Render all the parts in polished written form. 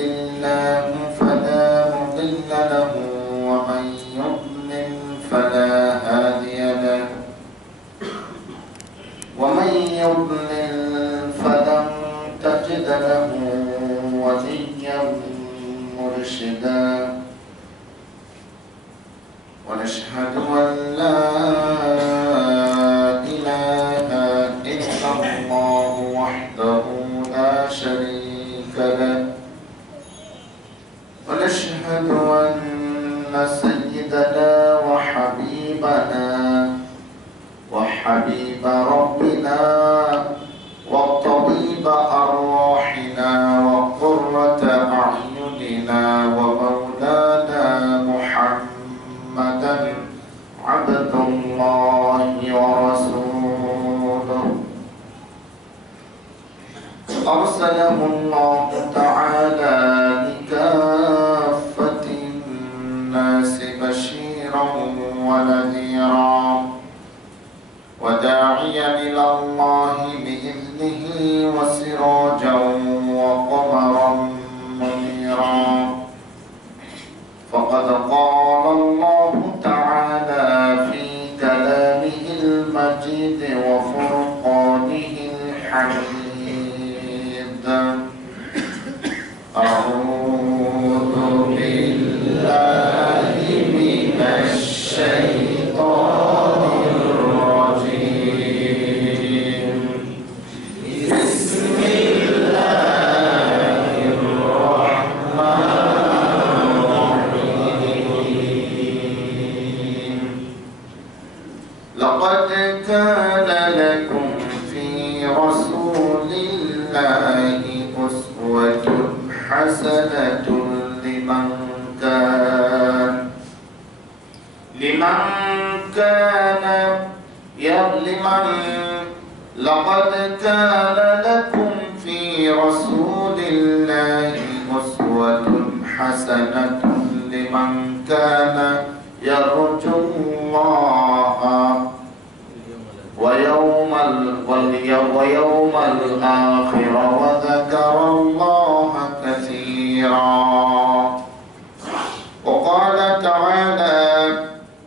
الله فلا مضل له ومن يضلل فلا هادي له ومن يضلل فلن تجد له وليا مرشدا ونشهد أن لا إله إلا الله وحده لا شريك له ونشهد أن سيدنا وحبيبنا وحبيب ربنا وطبيب أرواحنا وقرة أعيننا ومولانا محمدا عبد الله ورسوله أرسله الله تعالى لكافة الناس بشيرا ونذيرا وداعيا إلى الله بإذنه وسراجا وقمرا منيرا فقد قال الله تعالى في كلامه المجيد وفرقانه الحميد أعوذ بالله من الشيطان الرجيم بسم الله الرحمن الرحيم لقد كان لكم في رسول الله أسوة حسنة لمن لقد كان لكم في رسول الله أسوة حسنة لمن كان يرجو الله ويوم الآخر وذكر الله كثيرا وقال تعالى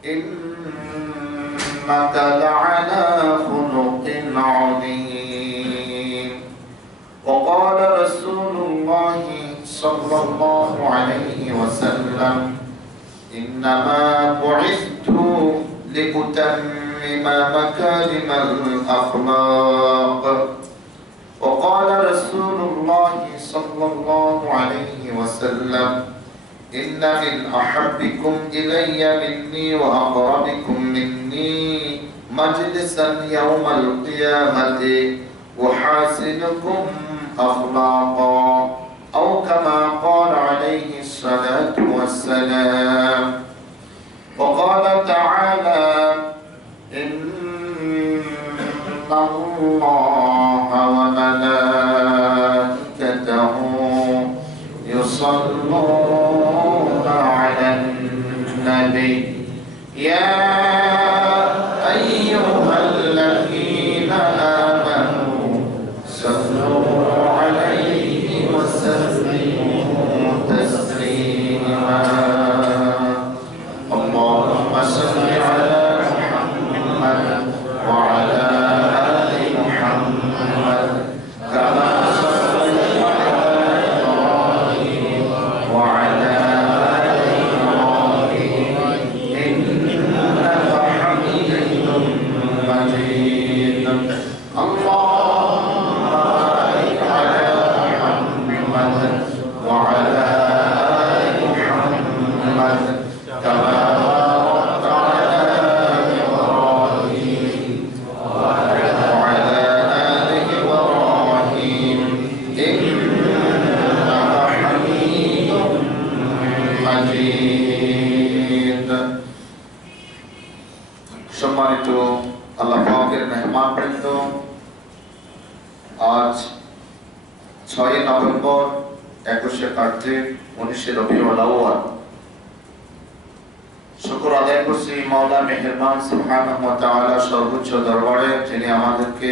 إنك لعلى خلق عظيم وقال رسول الله صلى الله عليه وسلم إنما بعثت لأتمم مكارم الأخلاق وقال رسول الله صلى الله عليه وسلم إن من أحبكم إلي مني وأقربكم مني مجلسا يوم القيامة أحاسنكم أخلاقا أو كما قال عليه الصلاة والسلام وقال تعالى إن الله وملائكته يصلون على النبي يا أيها الذين آمنوا صلوا عليه وسلموا تسليما اللهم صل على محمد وعلى آل محمد كما صليت على إبراهيم وعلى آل إبراهيم إنك حميد مجيد اللهم بارك على محمد وعلى آل محمد كما باركت على إبراهيم وعلى آل إبراهيم إنك حميد مجيد সম্মানিত আল্লাহ পাকের মেহমানবৃন্দ আজ 6 নভেম্বর 21 কার্তিক 19 রবিউল আউয়াল শুকর আদায় করছি মাওলা মেহেরবান সুবহানাহু ওয়া তাআলা সর্বোচ্চ দরবারে যিনি আমাদেরকে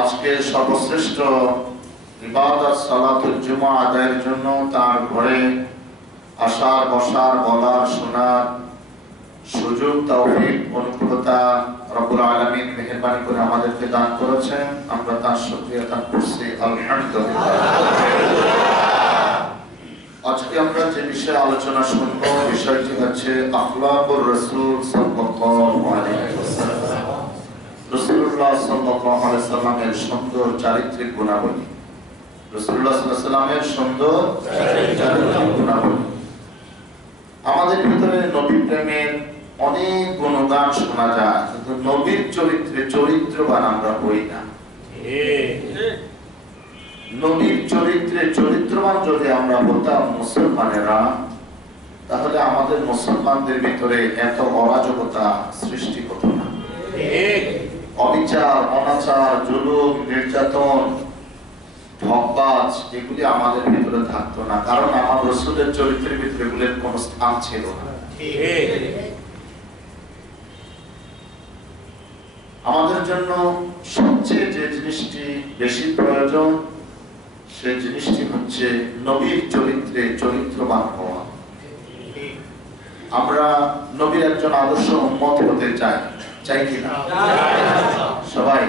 আজকে সর্বশ্রেষ্ঠ ইবাদত সালাতুল জুমা আদায়ের জন্য তার ঘরে আসার, বসার, বলার, শোনার সুযোগ, তৌফিক, অনুকূলতা রব্বুল আলামিন মেহেরবানি করে আমাদেরকে দান করেছেন। আমরা তার শুকরিয়া আদায় করছি, আলহামদুলিল্লাহ। আজকে আমরা যে বিষয়ে আলোচনা শুনবো, বিষয়টি হচ্ছে আখলাকুর রাসূল সাল্লাল্লাহু আলাইহি ওয়াসাল্লাম। রাসূলুল্লাহ সাল্লাল্লাহু আলাইহি ওয়াসাল্লামের সুন্দর চারিত্রিক গুণাবলী। রাসূলুল্লাহ সাল্লাল্লাহু আলাইহি ওয়াসাল্লামের সুন্দর চারিত্রিক গুণাবলী। আমাদের ভিতরে নবী প্রেমের অনেক গুণগান শোনা যায়, কিন্তু নবীর চরিত্রে চরিত্রবান আমরা হই না। নবীর চরিত্রে চরিত্রবান যদি আমরা হতাম মুসলমানেরা, তাহলে আমাদের মুসলমানদের ভিতরে এত অরাজকতা সৃষ্টি হতো না। অবিচার, অনাচার, জুলুম, নির্যাতন, ঠকবাজ এগুলি আমাদের ভিতরে থাকতো না, কারণ আমার রাসূলের চরিত্রের ভিতরে এগুলির কোনো স্থান ছিল না। আমাদের জন্য সবচেয়ে যে জিনিসটি বেশি প্রয়োজন, সেই জিনিসটি হচ্ছে নবীর চরিত্রে চরিত্রবান হওয়া। আমরা নবীর একজন আদর্শ উম্মত হতে চাই কিনা? সবাই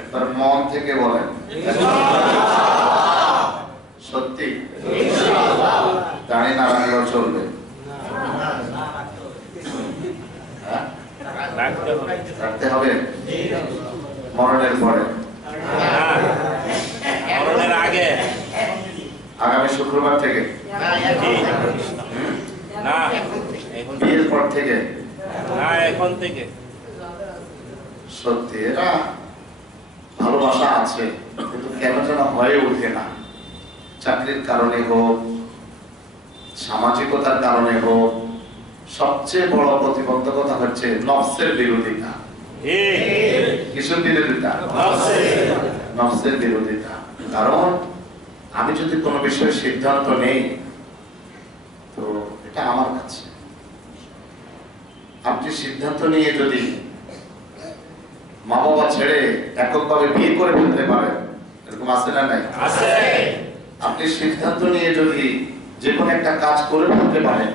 একবার মন থেকে বলেন সত্যি? জানি না রাখলেও চলবে? রাখতে হবে মরণের পরে, আগামী শুক্রবার থেকে, বিয়ের পর থেকে, এখন থেকে। সত্যি এরা ভালোবাসা আছে, কিন্তু কেন যেন হয়ে ওঠে না। চাকরির কারণে হোক, সামাজিকতার কারণে হোক, সবচেয়ে বড় প্রতিবন্ধকতা হচ্ছে নফসের বিরোধিতা। কিসের বিরোধিতা? নফসের বিরোধিতা। কারণ আমি যদি কোনো বিষয়ে সিদ্ধান্ত নেই, তো এটা আমার কাছে। আপনি সিদ্ধান্ত নিয়ে যদি মা বাবা ছেড়ে এককভাবে বিয়ে করে ফেলতে পারেন, এরকম আছে না নাই? আপনি সিদ্ধান্ত নিয়ে যদি যে কোনো একটা কাজ করে ফেলতে পারেন,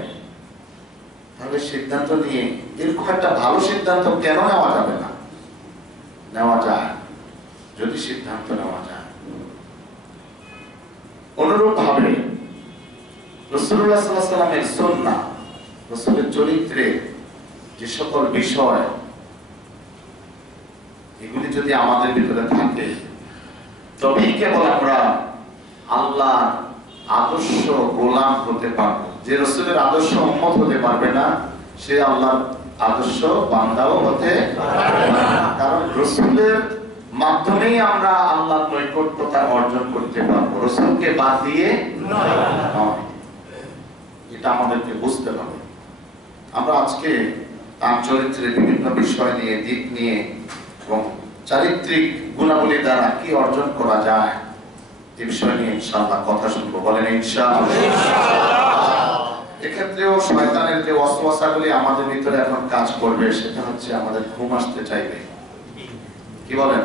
তাহলে সিদ্ধান্ত নিয়ে এরকম একটা ভালো সিদ্ধান্ত কেন নেওয়া যাবে না? নেওয়া যায়, যদি সিদ্ধান্ত নেওয়া যায়। অনুরূপ ভাবে রাসূলুল্লাহ সাল্লাল্লাহু আলাইহি ওয়াসাল্লামের সুন্নাহ, রাসূলের চরিত্রে যে সকল বিষয়, এগুলি যদি আমাদের ভিতরে থাকে, তবেই কেবল আমরা আল্লাহর আদর্শ গোলাম হতে পারবো। যে রাসূলের আদর্শ উম্মত হতে পারবে না, সে আল্লাহর আদর্শ বান্দাও হতে পারবে না। কারণ রাসূলের মাধ্যমেই আমরা আল্লাহর নৈকট্যতা অর্জন করতে পারবো, রাসূলকে বাদ দিয়ে নয়। এটা আমাদেরকে বুঝতে হবে। আমরা আজকে তার চরিত্রের বিভিন্ন বিষয় নিয়ে, দিক নিয়ে এবং চারিত্রিক গুণাবলী দ্বারা কি অর্জন করা যায়, এই বিষয় নিয়ে ইনশাআল্লাহ কথা শুনবো। বলেন ইনশাআল্লাহ। এক্ষেত্রেও শয়তানের যে ওয়াসওয়াসাগুলি আমাদের ভিতরে এখন কাজ করবে, সেটা হচ্ছে আমাদের ঘুম আসতে চাইবে। কি বলেন?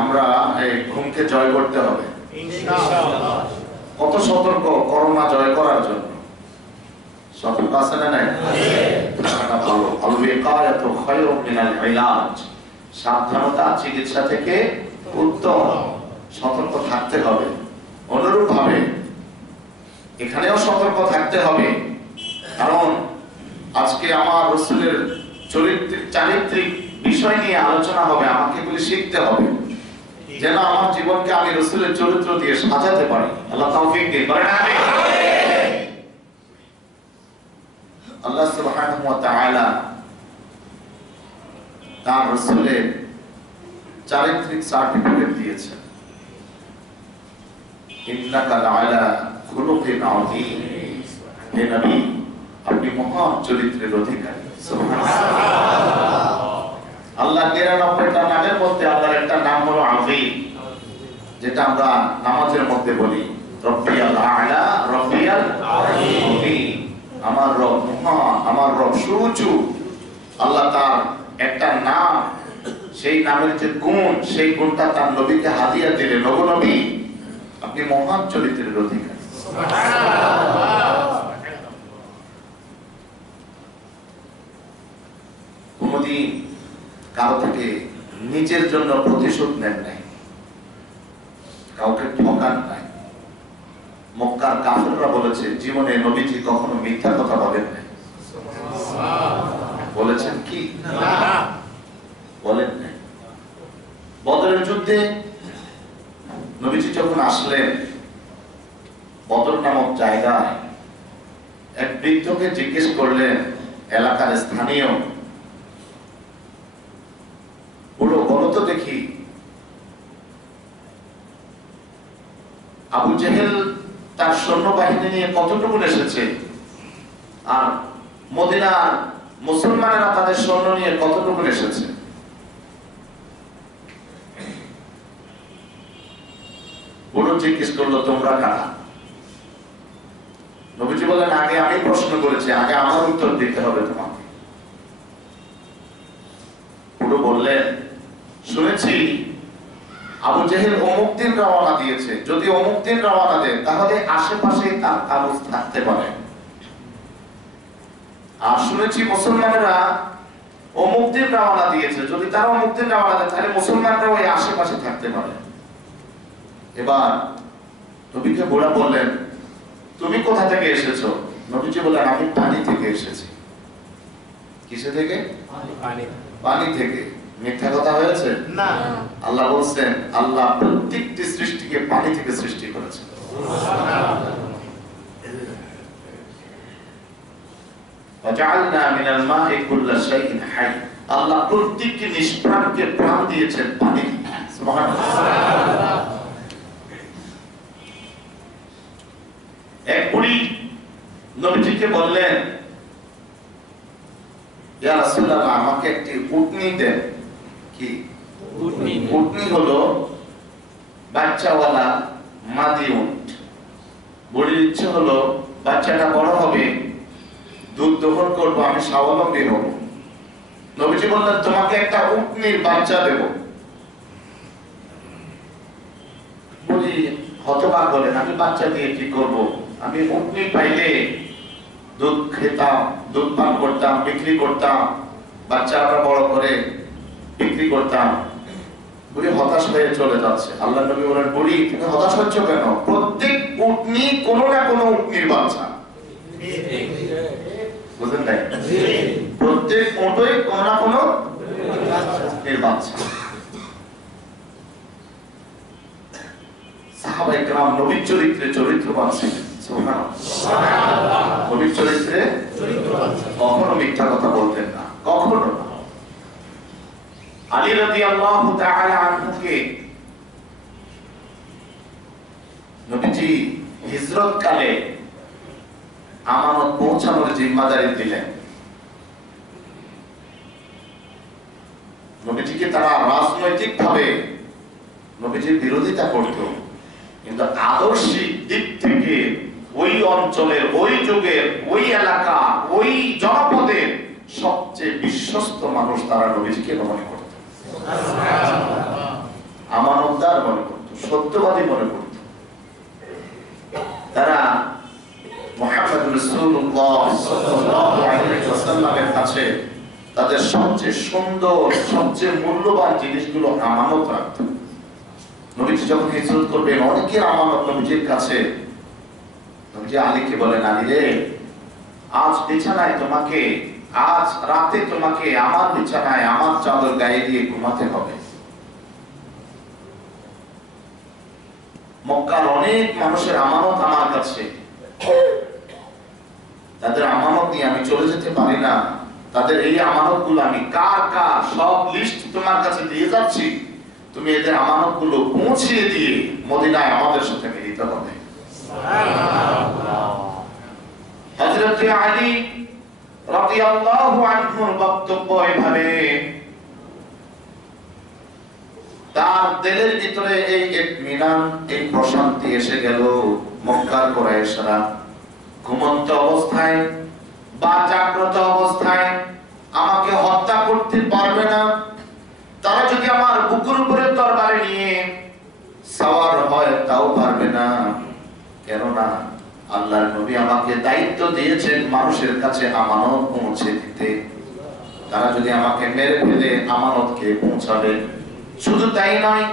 আমরা এই ঘুমকে জয় করতে হবে ইনশাআল্লাহ। কত সতর্ক করোনা জয় করার জন্য, সতর্ক আছে না নাই? ভালো। আল বিকায়াতু খায়রুম মিনাল ইলাজ। সাবধানতা চিকিৎসা থেকে উত্তম। সতর্ক থাকতে হবে। অনুরূপ ভাবে এখানেও সতর্ক থাকতে হবে, কারণ আজকে আমার রাসূলের চারিত্রিক বিষয় নিয়ে আলোচনা হবে। আমাকে এগুলি শিখতে হবে, যেন আমার জীবনকে আমি রাসূলের চরিত্র দিয়ে সাজাতে পারি। আল্লাহ তৌফিক দিন। বলেন আমিন। আল্লাহ সুবহানাহু ওয়া তাআলা তার রাসূলের চারিত্রিক সার্টিফিকেট দিয়েছেন। ইন্নাকা লাআলা খুলুকিন আযীম। হে নবী, আপনি মহান চরিত্রের অধিকারী। সুবহানাল্লাহ। আল্লাহ ৯৯টা নামের মধ্যে আল্লাহর একটা নাম হলো আযীম, যেটা আমরা নামাজের মধ্যে বলি রব্বিয়াল আ'লা, রব্বিয়াল আযীম। আমার রব মহান, আমার রব সুউচ্চ। আল্লাহ তার একটা নাম, সেই নামের যে গুণ, সেই গুণটা তার নবীকে হাদিয়া দিলেন। ওগো নবী, আপনি মহান চরিত্রের অধিকারী। কোনদিন কারো থেকে নিজের জন্য প্রতিশোধ নেন নাই, কাউকে ঠকান নাই। মক্কার কাফেররা বলেছে জীবনে নবীজি কখনো মিথ্যা কথা বলেন নাই। বলেছেন কি? বলেন নাই। বদরের যুদ্ধে নবীজি যখন আসলেন, বদর নামক জায়গায় এক বৃদ্ধকে জিজ্ঞেস করলেন, এলাকার স্থানীয়, পুরো বলো তো দেখি, আবু জেহেল তার সৈন্যবাহিনী নিয়ে কতটুকু এসেছে, আর মদিনার মুসলমানেরা তাদের সৈন্য নিয়ে কতটুকু এসেছে? বুড়ো জিজ্ঞেস করলো, তোমরা কারা? নবীজি বললেন, আগে আমি প্রশ্ন করেছি, আগে আমার উত্তর দিতে হবে তোমাকে। বুড়ো বললেন, শুনেছি আবু জেহেল অমুক দিন রওনা দিয়েছে, যদি অমুক দিন রওনা দেয় তাহলে আশেপাশে তার কাগজ থাকতে পারে। আর শুনেছি মুসলমানেরা অমুক দিন রওনা দিয়েছে, যদি তারা অমুক দিন রওনা দেয় তাহলে মুসলমানরা ওই আশেপাশে থাকতে পারে। এবার নবীকে বুড়া বললেন, তুমি কোথা থেকে এসেছো? নবীজি বললেন, আমি পানি থেকে এসেছি। কিসে থেকে? পানি থেকে। মিথ্যা কথা হয়েছে না। আল্লাহ বলছেন, আল্লাহ প্রত্যেকটি সৃষ্টিকে পানি থেকে সৃষ্টি করেছেন। ওয়াজআলনা মিনাল মা'i কুল্লা শাইইন হাই। আল্লাহ প্রত্যেকটি নিষ্প্রাণকে প্রাণ দিয়েছেন পানি। সুবহানাল্লাহ। এক বুড়ি নবীজিকে বললেন, ইয়া রাসূলুল্লাহ, আমাকে একটি উটনি দেন। কি উটনি? উটনি হলো বাচ্চাওয়ালা মাদি উট। বুড়ির ইচ্ছে হলো বাচ্চাটা বড় হবে, দুধ দহন করব, আমি স্বাবলম্বী হব। নবীজি বললেন, তোমাকে একটা উটনির বাচ্চা দেব। বুড়ি হতবাক হলেন, আমি বাচ্চা দিয়ে কি করব? আমি উটনি পাইলে দুধ খেতাম, দুধ পান করতাম, বিক্রি করতাম, বাচ্চা আমরা বড় করে বিক্রি করতাম। বুড়ি হতাশ হয়ে চলে যাচ্ছে। আল্লাহ নবী বলেন, বুড়ি তুমি হতাশ হচ্ছ কেন? প্রত্যেক উটনি কোনো না কোনো উটনির বাচ্চা। বুঝলেন তাই? প্রত্যেক উটই কোনো না কোনো উটনির বাচ্চা। সাহাবায়ে কেরাম নবীর চরিত্রে চরিত্রবান ছিলেন। সুবহানাল্লাহ। নবীর চরিত্রে চরিত্রবান, কখনো মিথ্যা কথা বলতেন না, কখনো না। আলী রাদিয়াল্লাহু তাআলা আনহুকে নবীজি হিজরত কালে আমানত পৌঁছানোর জিম্মাদারি দিলেন। নবীজিকে তারা রাজনৈতিকভাবে নবীজির বিরোধিতা করত, কিন্তু আদর্শিক দিক থেকে ওই অঞ্চলের, ওই যুগের, ওই এলাকা, ওই জনপদের সবচেয়ে বিশ্বস্ত মানুষ তারা নবীজিকে মনে করত, আমানতদার মনে করত, সত্যবাদী মনে করত। তারা মুহাম্মদ রাসূলুল্লাহ সাল্লাল্লাহু আলাইহি ওয়াসাল্লামের কাছে তাদের সবচেয়ে সুন্দর, সবচেয়ে মূল্যবান জিনিসগুলো আমানত রাখত। নবীজি যখন হিজরত করবেন, অনেকের আমানত নবীজির কাছে। নবীজি আলীকে বলেন, আলী রে, আজ বিছানায় তোমাকে, আজ রাতে তোমাকে আমার বিছানায় আমার চাদর গায়ে দিয়ে ঘুমাতে হবে। মক্কার অনেক মানুষের আমানত আমার কাছে, তাদের আমানত নিয়ে আমি চলে যেতে পারি না। তাদের এই আমানতগুলো আমি কার কার সব লিস্ট তোমার কাছে দিয়ে যাচ্ছি, তুমি এদের আমানতগুলো পৌঁছিয়ে দিয়ে মদিনায় আমাদের সাথে মিলিত হবে। হযরত আলী রাদিয়াল্লাহু আনহুর বক্তব্য এভাবে, তার দিলের ভিতরে এই ইতমিনান, এই প্রশান্তি এসে গেল। মক্কার কুরাইশরা ঘুমন্ত অবস্থায় বা জাগ্রত অবস্থায় আমাকে হত্যা করতে পারবে না। তারা যদি বুকের উপরে তরবারি নিয়ে সওয়ার হয় তাও পারবে না। কেননা আল্লাহর নবী আমাকে দায়িত্ব দিয়েছেন মানুষের কাছে আমানত পৌঁছে দিতে। তারা যদি আমাকে মেরে ফেলে আমানতকে পৌঁছাবে। শুধু তাই নয়,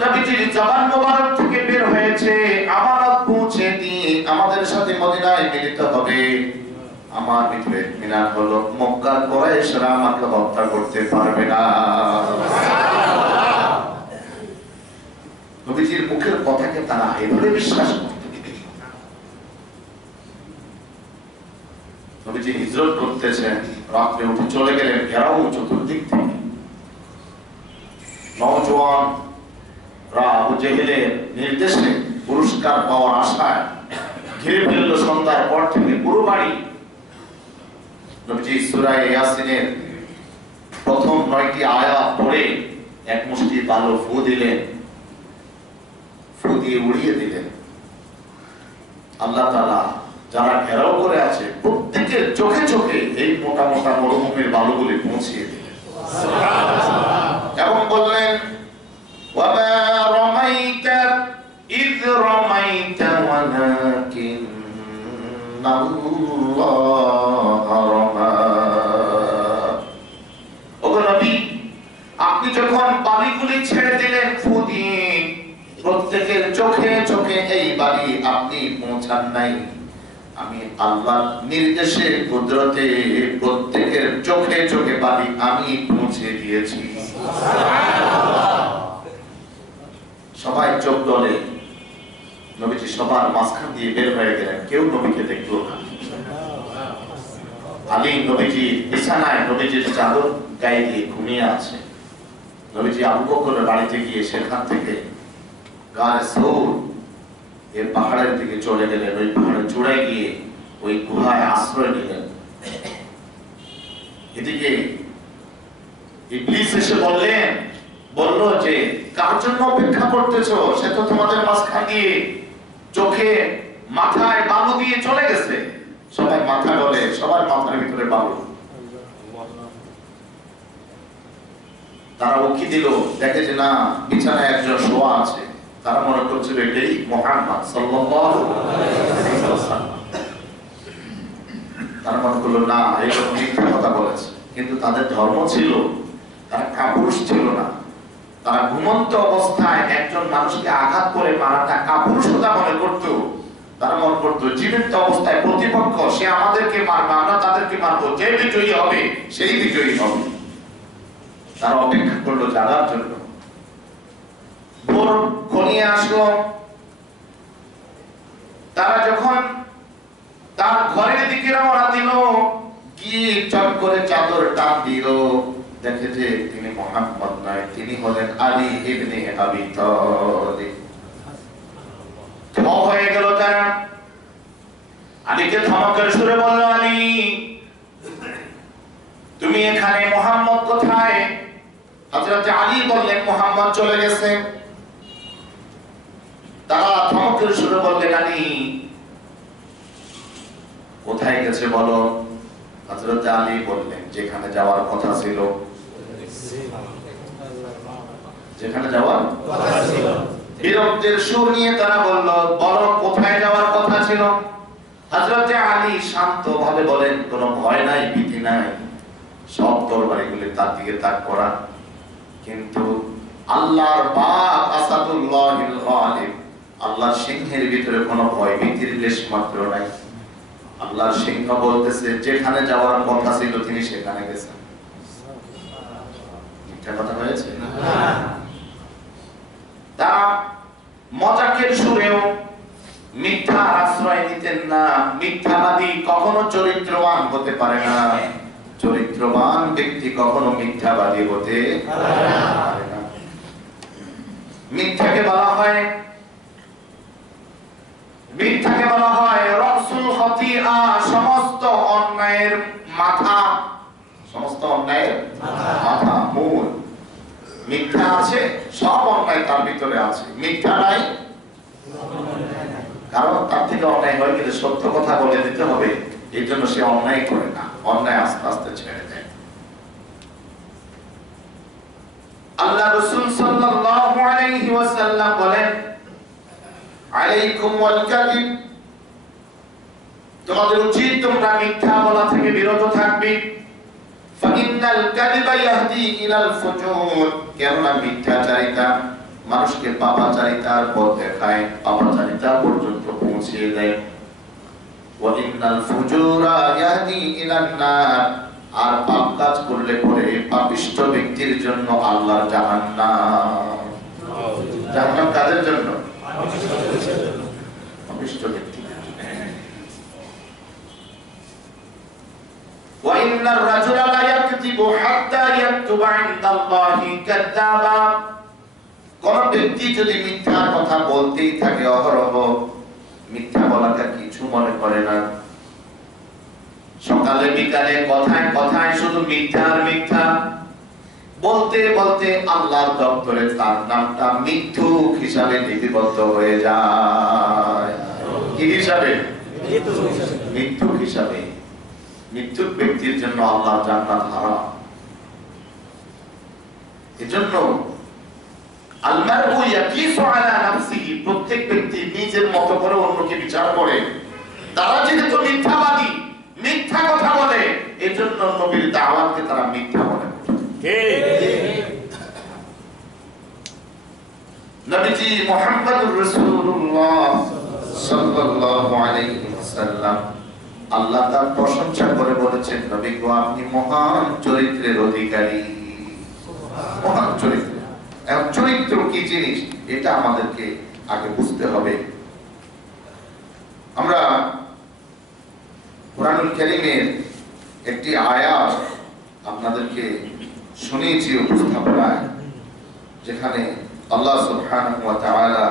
নবীজির জবান মোবারক থেকে বের হয়েছে আমানত পৌঁছে দিয়ে আমাদের সাথে মদিনায় মিলিত হবে। আমার ভিতরে মিনার হলো মক্কার কুরাইশরা আমাকে হত্যা করতে পারবে না। নবীজির মুখের কথাকে তারা এভাবে বিশ্বাস করত। নবীজি হিজরত করতেছেন, রাত্রে উঠে চলে গেলেন, ঘেরাও চতুর্দিক থেকে। নওজোয়ান আবু জেহেলের নির্দেশে পুরস্কার পাওয়ার আশায় ঘিরে ফেলল সন্ধ্যার পর থেকে পুরো বাড়ি। নবীজি সূরা ইয়াসিনের প্রথম 9টি আয়াত পড়ে এক মুষ্টি বালু ফু দিলেন, ফু দিয়ে উড়িয়ে দিলেন। আল্লাহ তাআলা যারা ঘেরাও করে আছে প্রত্যেকের চোখে চোখে এই মোটা মোটা মরুভূমির বালুগুলি পৌঁছিয়ে দিলেন এবং বললেন, ওয়ামা রামাইতা ইয রামাইতা ওয়ালাকিন্নাল্লাহা রামা। ওগো নবী, আপনি যখন বালিগুলি ছেড়ে দিলেন ফু দিয়ে, প্রত্যেকের চোখে চোখে এই বালি আপনি পৌঁছান নাই। আমি আল্লাহর নির্দেশে কুদরতে প্রত্যেকের চোখে চোখে বালি আমি পৌঁছে দিয়েছি। সবাই চোখ দলে নবীজি সবার মাঝখান দিয়ে বের হয়ে গেলেন, কেউ নবীকে দেখলো না। আলী নবীজি বিছানায় নবীজির চাদর গায়ে দিয়ে ঘুমিয়ে আছে। নবীজি আবু বকরের বাড়িতে গিয়ে সেখান থেকে গায়ে সৌর এর পাহাড়ের দিকে চলে গেলেন। ওই পাহাড়ের চূড়ায় গিয়ে ওই গুহায় আশ্রয় নিলেন। এদিকে ইবলিস এসে বলল যে কার জন্য অপেক্ষা করতেছো? সে তো তোমাদের মাঝখান দিয়ে চোখে মাথায় বালু দিয়ে চলে গেছে। সবাই মাথা ডলে, সবার মাথার ভিতরে বালু। তারা উকি দিল, দেখে যে না, বিছানায় একজন শোয়া আছে। তারা মনে করছিল এটাই মুহাম্মদ সাল্লাল্লাহু আলাইহি ওয়াসাল্লাম। তারা মনে করলো না, এই লোক মিথ্যা কথা বলেছে। কিন্তু তাদের ধর্ম ছিল, তারা কাপুরুষ ছিল না। তারা ঘুমন্ত অবস্থায় একজন মানুষকে আঘাত করে মারাটা কাপুরুষতা মনে করত। তারা মনে করত জীবিত অবস্থায় প্রতিপক্ষ, সে আমাদেরকে মারবে, আমরা তাদেরকে মারবো, যে বিজয়ী হবে সেই বিজয়ী হবে। তারা অপেক্ষা করলো জানার জন্য। ভোর ঘনিয়ে আসলো। তারা যখন তার ঘরের দিকে রওনা দিল, গিয়ে চট করে চাদর টান দিল, দেখে যে তিনি মুহাম্মদ নয়, তিনি হলেন আলী ইবনে আবি তালিব। ভয় হয়ে গেল তারা। আলীকে ধমকের সুরে বলল, আলী তুমি এখানে, মুহাম্মদ কোথায়? হযরত আলী বললেন, মুহাম্মদ চলে গেছে। তারা ধমকের সুরে বললেন, আলী কোথায় গেছে বলো? হযরত আলী বললেন, যেখানে যাওয়ার কথা ছিল। যেখানে যাওয়ার কথা ছিল। বিরক্তের সুর নিয়ে তারা বলল, বলো কোথায় যাওয়ার কথা ছিল? হযরত আলী শান্তভাবে বলেন, কোনো ভয় নাই, ভীতি নাই, সব তরবারিগুলি তার দিকে তাক করা। কিন্তু আল্লাহর বাগ আসাদুল্লাহিল গালিব, আল্লাহর সিংহের ভিতরে কোনো ভয় ভীতির লেশ মাত্র নাই। আল্লাহর সিংহ বলতেছে, যেখানে যাওয়ার কথা ছিল তিনি সেখানে গেছেন। মিথ্যা কথা হয়েছে না? তারা মজাকের সুরেও মিথ্যার আশ্রয় নিতেন না। মিথ্যাবাদী কখনো চরিত্রবান হতে পারে না। চরিত্রবান ব্যক্তি কখনো মিথ্যাবাদী হতে পারে না। মিথ্যাকে বলা হয় রাসূল খতিআ, সমস্ত অন্যায়ের মাথা। সমস্ত অন্যায়ের মাথা, মূল। মিথ্যা আছে, সব অন্যায় তার ভিতরে আছে। মিথ্যা নাই, কারণ তার থেকে অন্যায় হয়ে গেলে সত্য কথা বলে দিতে হবে, এই জন্য সে অন্যায় করে না, অন্যায় আস্তে আস্তে ছেড়ে দেয়। আল্লাহ আলাইকুম ওয়াল কাযিব, তোমাদের উচিত তোমরা মিথ্যা বলা থেকে বিরত থাকবে। ফাইনাল কাযিবা ইয়াহদি ইলাল ফুজুর, কেননা মিথ্যাচারিতা মানুষকে পাপাচারিতার পথ দেখায়, পাপাচারিতা পর্যন্ত পৌঁছে দেয়। ওয়া ইন্নাল ফুজুরা ইয়াহদি ইলান নার, আর পাপ কাজ করলে পরে পাপিষ্ঠ ব্যক্তির জন্য আল্লাহর জাহান্নাম। জাহান্নাম কাদের জন্য? পাপিষ্ঠ ব্যক্তি। ওয়া ইন্নার রাজুলা লা ইয়াকযিবু হাত্তা ইয়াকতুবা ইনদাল্লাহি কাযাবা, কোন ব্যক্তি যদি মিথ্যা কথা বলতেই থাকে অহরহ, মিথ্যা বলাটা কিছু মনে করে না, সকালে বিকালে কথায় কথায় শুধু মিথ্যা আর মিথ্যা বলতে বলতে আল্লাহর দপ্তরে তার নামটা মিথ্যুক হিসাবে লিপিবদ্ধ হয়ে যায়। কি হিসাবে? মিথ্যুক হিসাবে। মিথ্যুক ব্যক্তির জন্য আল্লাহর জান্নাত হারাম। এজন্য আল-মারউ ইয়াকিসু আলা নাফসিহি, প্রত্যেক ব্যক্তি নিজের মতো করে অন্যকে বিচার করে। তারা যেহেতু মিথ্যাবাদী, মিথ্যা কথা বলে, এজন্য নবীর দাওয়াতকে তারা মিথ্যা মনে করে। নবীজি মুহাম্মদুর রাসূলুল্লাহ সাল্লাল্লাহু আলাইহি ওয়াসাল্লাম আল্লাহ তার প্রশংসা করে বলেছেন, নবী গো আপনি মহান চরিত্রের অধিকারী। মহান চরিত্র, এবং চরিত্র কি জিনিস এটা আমাদেরকে আগে বুঝতে হবে। আমরা কুরআনুল কারীমের একটি আয়াত আপনাদেরকে শুনিয়েছি উপস্থাপনায়, যেখানে আল্লাহ সুবহানাহু ওয়া তাআলা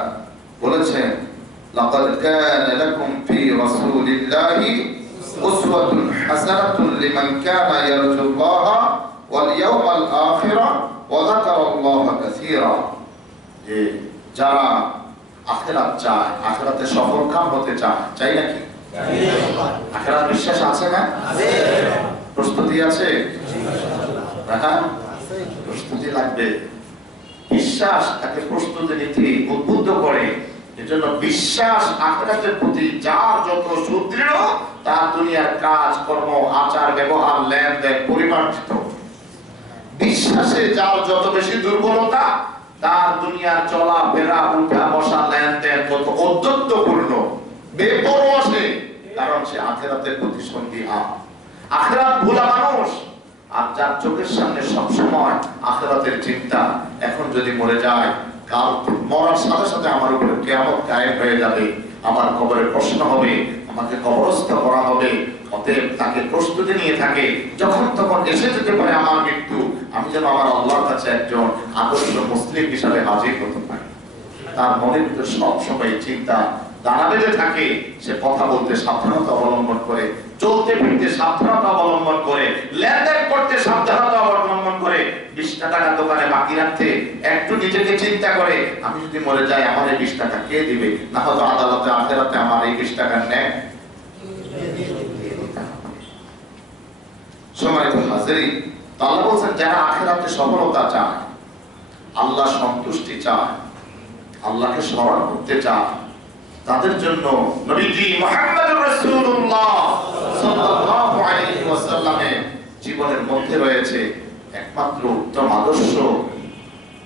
বলেছেন, লাকাদ কানা লাকুম ফি রাসূলিল্লাহি উসওয়াতুন হাসানাতুন লিমান কানা ইয়ারজুল্লাহা ওয়াল ইয়াওমাল আখিরা ওয়া যাকারাল্লাহা কাসীরা, যে যারা আখিরাত চায়, আখিরাতে সফলকাম হতে চায়, চাই নাকি? আখিরাত বিশ্বাস আছে না? আছে। প্রস্তুতি আছে? হ্যাঁ, প্রস্তুতি লাগবে। বিশ্বাস তাকে প্রস্তুতি নিতে উদ্বুদ্ধ করে। এজন্য বিশ্বাস আখিরাতের প্রতি যার যত সুদৃঢ়, তার দুনিয়ার কাজ কর্ম আচার ব্যবহার লেনদেন পরিমার্জিত। বিশ্বাসে যার যত বেশি দুর্বলতা, তার দুনিয়ার চলা ফেরা উঠা বসা লেনদেন তত অদ্যত্বপূর্ণ বেপরোয়া সে, কারণ সে আখিরাতের প্রতি সন্দিহান। আখিরাত ভোলা মানুষ, আর যার চোখের সামনে সবসময় আখিরাতের চিন্তা, এখন যদি মরে যায়, কাল মরার সাথে সাথে আমার উপরে কিয়ামত কায়েম হয়ে যাবে, আমার কবরে প্রশ্ন হবে, আমাকে কবরস্থ করা হবে, অতএব তাকে প্রস্তুতি নিয়ে থাকে, যখন তখন এসে যেতে পারে আমার মৃত্যু, আমি যেন আমার আল্লাহর কাছে একজন আদর্শ মুসলিম হিসাবে হাজির হতে পারি। তার মনের ভিতরে সবসময় চিন্তা দানা বেঁধে থাকে, সে কথা বলতে সাবধানতা অবলম্বন করে, চলতে ফিরতে সাবধানতা অবলম্বন করে, লেনদেন করতে সাবধানতা অবলম্বন করে, 20 টাকা দোকানে বাকি রাখতে একটু নিজেকে চিন্তা করে, আমি যদি মরে যাই আমার এই 20 টাকা কে দিবে, না হয়তো আদালতে আখেরাতে আমার এই 20 টাকা নেয়। সম্মানিত হাজিরিন, আল্লাহ বলেন যারা আখেরাতে সফলতা চায়, আল্লাহ সন্তুষ্টি চায়, আল্লাহকে স্মরণ করতে চায়, তাদের জন্য নবীজি মুহাম্মদুর রাসূলুল্লাহ সাল্লাল্লাহু আলাইহি ওয়াসাল্লামের জীবনের মধ্যে রয়েছে একমাত্র উত্তম আদর্শ।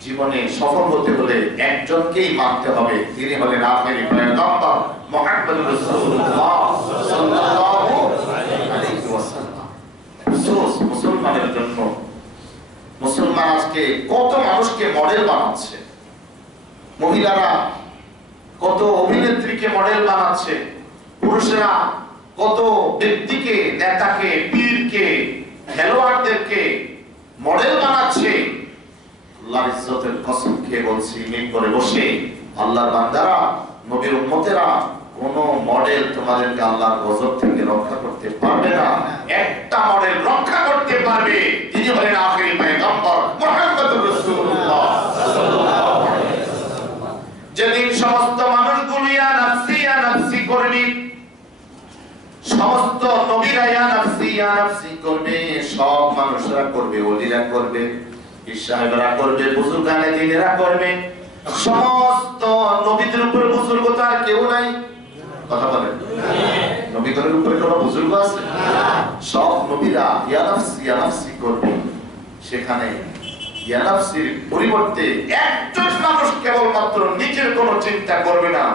জীবনে সফল হতে হলে একজনকেই মানতে হবে, তিনি হলেন আখেরি পয়গম্বর মুহাম্মদুর রাসূলুল্লাহ সাল্লাল্লাহু আলাইহি ওয়াসাল্লাম। মুসলমানের জন্য, মুসলমান আজকে কত মানুষকে মডেল বানাচ্ছে, মহিলারা কত অভিনেত্রীকে মডেল বানাচ্ছে, পুরুষেরা কত ব্যক্তিকে, নেতাকে, পীরকে, খেলোয়াড়দেরকে মডেল বানাচ্ছে। আল্লাহর ইজ্জতের কসম খেয়ে বলছি, মিম্বরে বসে, আল্লাহর বান্দারা, নবীর উম্মতেরা, কোন মডেল তোমাদেরকে আল্লাহর গজব থেকে রক্ষা করতে পারবে না। একটা মডেল রক্ষা করতে পারবে, তিনি হলেন আখেরি পয়গম্বর মুহাম্মদুর রাসূলুল্লাহ সাল্লাল্লাহু আলাইহি ওয়াসাল্লাম। যেদিন সমস্ত মানুষগুলো ইয়া নাফসি করবে, সমস্ত নবীরা ইয়া নাফসি করবে, সব মানুষরা করবে, ওলিরা করবে, পীর সাহেবরা করবে, বুজুর্গানে দিনেরা করবে, সমস্ত নবীদের উপরে বুজুর্গতা আর কেউ নাই, কথা বলেন। নবীদের উপরে কোনো বুজুর্গ আছে? সব নবীরা ইয়া নাফসি করবে। সেখানে ইয়া নাফসির পরিবর্তে একজন মানুষ কেবলমাত্র নিজের কোনো চিন্তা করবে না,